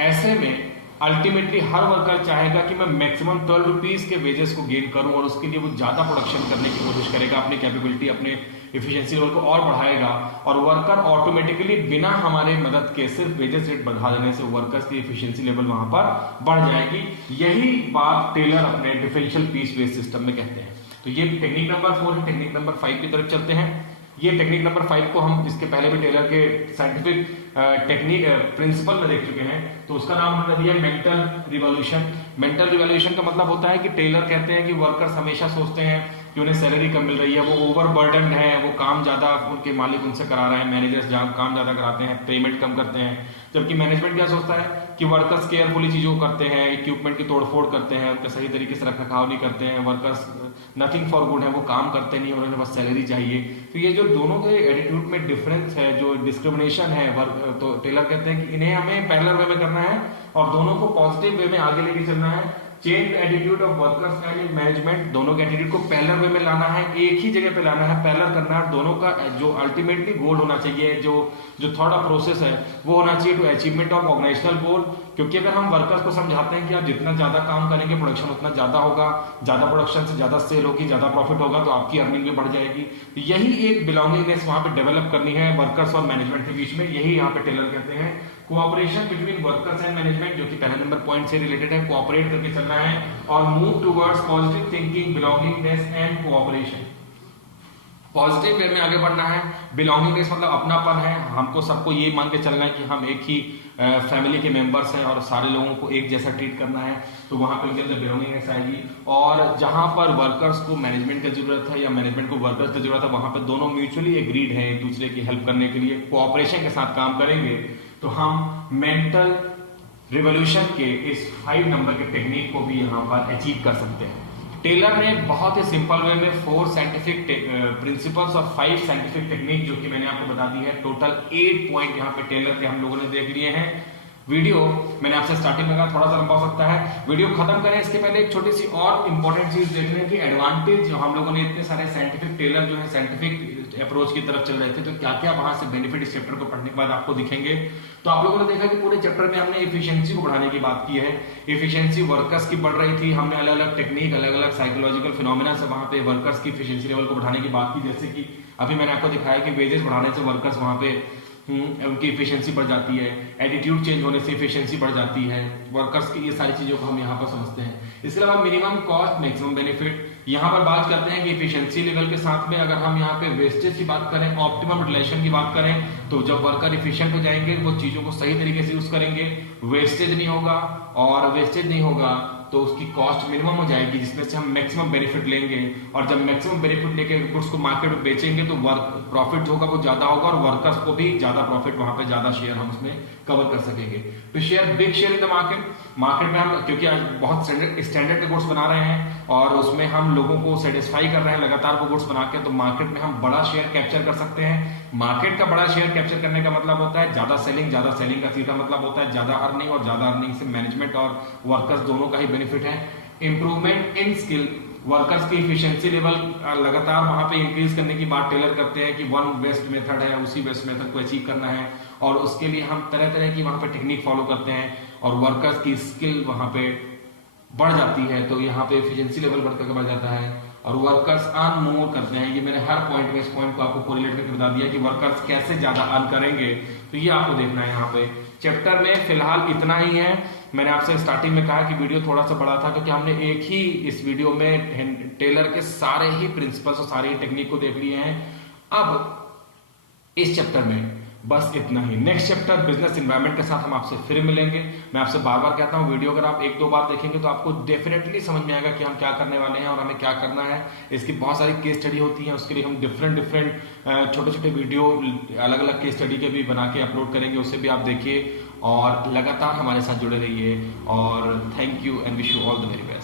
ऐसे में अल्टीमेटली हर वर्कर चाहेगा कि मैं मैक्सिमम 12 रुपीज के वेजेस को गेन करूं और उसके लिए वो ज्यादा प्रोडक्शन करने की कोशिश करेगा, अपनी कैपेबिलिटी अपने एफिशिएंसी लेवल को और बढ़ाएगा और वर्कर ऑटोमेटिकली बिना हमारे मदद के सिर्फ वेजेस रेट बढ़ा देने से वर्कर्स की एफिशिएंसी लेवल वहां पर बढ़ जाएगी। यही बात टेलर अपने डिफरेंशियल पीस बेस्ड सिस्टम में कहते हैं। तो ये टेक्निक नंबर 4 है। टेक्निक नंबर 5 की तरफ चलते हैं। ये टेक्निक नंबर 5 को हम इसके पहले भी टेलर के साइंटिफिक टेक्निक प्रिंसिपल में देख चुके हैं, तो उसका नाम हमने दिया मेंटल रिवॉल्यूशन। मेंटल रिवॉल्यूशन का मतलब होता है कि टेलर कहते हैं कि वर्कर्स हमेशा सोचते हैं कि उन्हें सैलरी कम मिल रही है, वो ओवरबर्डन है, वो काम ज्यादा उनके मालिक उनसे करा रहे हैं, मैनेजर्स काम ज्यादा कराते हैं, पेमेंट कम करते हैं। जबकि मैनेजमेंट क्या सोचता है कि वर्कर्स केयरफुली चीजों को करते हैं, इक्विपमेंट की तोड़फोड़ करते हैं, उनका सही तरीके से रखरखाव नहीं करते हैं, वर्कर्स नथिंग फॉर गुड है, वो काम करते नहीं, उन्हें बस सैलरी चाहिए। तो ये जो दोनों के एटीट्यूड में डिफरेंस है, जो डिस्क्रिमिनेशन है, तो टेलर कहते हैं कि इन्हें हमें पैरेलल वे में करना है और दोनों को पॉजिटिव वे में आगे लेके चलना है। Change attitude of workers and management, दोनों के एटीट्यूड को पैरेलल वे में लाना है, एक ही जगह पे लाना है, पैरेलल करना है। दोनों का जो अल्टीमेटली गोल होना चाहिए, जो थॉट ऑफ प्रोसेस है वो होना चाहिए टू अचीवमेंट ऑफ ऑर्गेनाइजेशनल गोल। क्योंकि अगर हम वर्कर्स को समझाते हैं कि आप जितना ज्यादा काम करेंगे प्रोडक्शन उतना ज्यादा होगा, ज्यादा प्रोडक्शन से ज्यादा सेल होगी, ज्यादा प्रॉफिट होगा, तो आपकी अर्निंग भी बढ़ जाएगी। यही एक बिलोंगिंगनेस वहां पे डेवलप करनी है वर्कर्स और मैनेजमेंट के बीच में। यही यहाँ पे टेलर कहते हैं cooperation between workers and management, जो कि पहले नंबर पॉइंट से रिलेटेड है। कोऑपरेट करके चलना है और move towards positive thinking, belongingness and cooperation. Positive way में आगे बढ़ना है। बिलोंगिंगनेस मतलब अपनापन है, हमको सबको ये मान के चलना है कि हम एक ही फैमिली के मेंबर्स हैं और सारे लोगों को एक जैसा ट्रीट करना है, तो वहां पर उनके अंदर बिलोंगिंगनेस आएगी। और जहां पर वर्कर्स को मैनेजमेंट की जरूरत है या मैनेजमेंट को वर्कर्स की जरूरत है, वहां पर दोनों म्यूचुअली एग्रीड हैं एक दूसरे की हेल्प करने के लिए, कोऑपरेशन के साथ काम करेंगे, तो हम मेंटल रिवॉल्यूशन के इस 5 नंबर के टेक्निक को भी यहाँ पर अचीव कर सकते हैं। टेलर ने बहुत ही सिंपल वे में 4 साइंटिफिक प्रिंसिपल्स और 5 साइंटिफिक टेक्निक जो कि मैंने आपको बता दी है, टोटल 8 पॉइंट यहाँ पे टेलर के हम लोगों ने देख लिए हैं। वीडियो मैंने आपसे स्टार्टिंग में कहा थोड़ा सा लंबा हो सकता है, वीडियो खत्म करें इसके पहले एक छोटी सी और इंपॉर्टेंट चीज देख लें कि एडवांटेज जो हम लोगों ने इतने सारे साइंटिफिक टेलर जो है साइंटिफिक अप्रोच की तरफ चल रहे थे, तो क्या क्या वहां से बेनिफिट इस चैप्टर को पढ़ने के बाद आपको दिखेंगे। तो आप लोगों ने देखा कि पूरे चैप्टर में हमने एफिशिएंसी को बढ़ाने की बात की है। एफिशिएंसी वर्कर्स की बढ़ रही थी, हमने अलग अलग टेक्निक, अलग अलग साइकोलॉजिकल फिनोमेना से वहां पे वर्कर्स की एफिशिएंसी लेवल को बढ़ाने की बात की। जैसे कि अभी मैंने आपको दिखाया कि वेजेस बढ़ाने से वर्कर्स वहां पे उनकी एफिशिएंसी बढ़ जाती है, एटीट्यूड चेंज होने से एफिशिएंसी बढ़ जाती है वर्कर्स की। ये सारी चीजों को हम यहाँ पर समझते हैं। इसके अलावा मिनिमम कॉस्ट मैक्सिमम बेनिफिट, यहाँ पर बात करते हैं कि एफिशिएंसी लेवल के साथ में अगर हम यहाँ पे वेस्टेज की बात करें, ऑप्टिमम रिलेशन की बात करें, तो जब वर्कर एफिशिएंट हो जाएंगे वो चीजों को सही तरीके से यूज करेंगे, वेस्टेज नहीं होगा, और वेस्टेज नहीं होगा तो उसकी कॉस्ट मिनिमम हो जाएगी, जिसमें से हम मैक्सिमम बेनिफिट लेंगे। और जब मैक्सिमम बेनिफिट लेके गुड्स को मार्केट में बेचेंगे तो वर्क प्रॉफिट होगा वो ज्यादा होगा और वर्कर्स को भी ज्यादा प्रॉफिट, वहां पे ज्यादा शेयर हम उसमें कवर कर सकेंगे। तो share big share in the market में हम, क्योंकि आज बहुत स्टैंडर्ड के गुड्स बना रहे हैं और उसमें हम लोगों को सेटिस्फाई कर रहे हैं लगातार वो गुड्स बना के, तो मार्केट में हम बड़ा शेयर कैप्चर कर सकते हैं। मार्केट का बड़ा शेयर कैप्चर करने का मतलब होता है ज्यादा सेलिंग का सीधा मतलब होता है ज्यादा अर्निंग, और ज्यादा अर्निंग से मैनेजमेंट और वर्कर्स दोनों का ही बेनिफिट है। इंप्रूवमेंट इन स्किल, वर्कर्स की एफिशिएंसी लेवल लगातार वहां पे इंक्रीज करने की बात टेलर करते हैं कि वन बेस्ट मेथड है, उसी बेस्ट मेथड को अचीव करना है और उसके लिए हम तरह तरह की वहां पे टेक्निक फॉलो करते हैं और वर्कर्स की स्किल वहां पे बढ़ जाती है, तो यहाँ पे एफिशिएंसी लेवल बढ़ जाता है और वर्कर्स अर्न मोर करते हैं। ये मैंने हर पॉइंट में इस पॉइंट को आपको कोरिलेट करके बता दिया कि वर्कर्स कैसे ज्यादा अर्न करेंगे, तो ये आपको देखना है। यहाँ पे चैप्टर में फिलहाल इतना ही है। मैंने आपसे स्टार्टिंग में कहा कि वीडियो थोड़ा सा बड़ा था क्योंकि हमने एक ही इस वीडियो में टेलर के सारे ही प्रिंसिपल्स और सारे ही टेक्निक को देख लिए हैं। अब इस चैप्टर में बस इतना ही। नेक्स्ट चैप्टर बिजनेस इन्वायरमेंट के साथ हम आपसे फिर मिलेंगे। मैं आपसे बार बार कहता हूँ, वीडियो अगर आप 1-2 बार देखेंगे तो आपको डेफिनेटली समझ में आएगा कि हम क्या करने वाले हैं और हमें क्या करना है। इसकी बहुत सारी केस स्टडी होती है, उसके लिए हम डिफरेंट छोटे छोटे वीडियो अलग अलग केस स्टडी के भी बना के अपलोड करेंगे, उसे भी आप देखिए और लगातार हमारे साथ जुड़े रहिए। और thank you and wish you all the very best.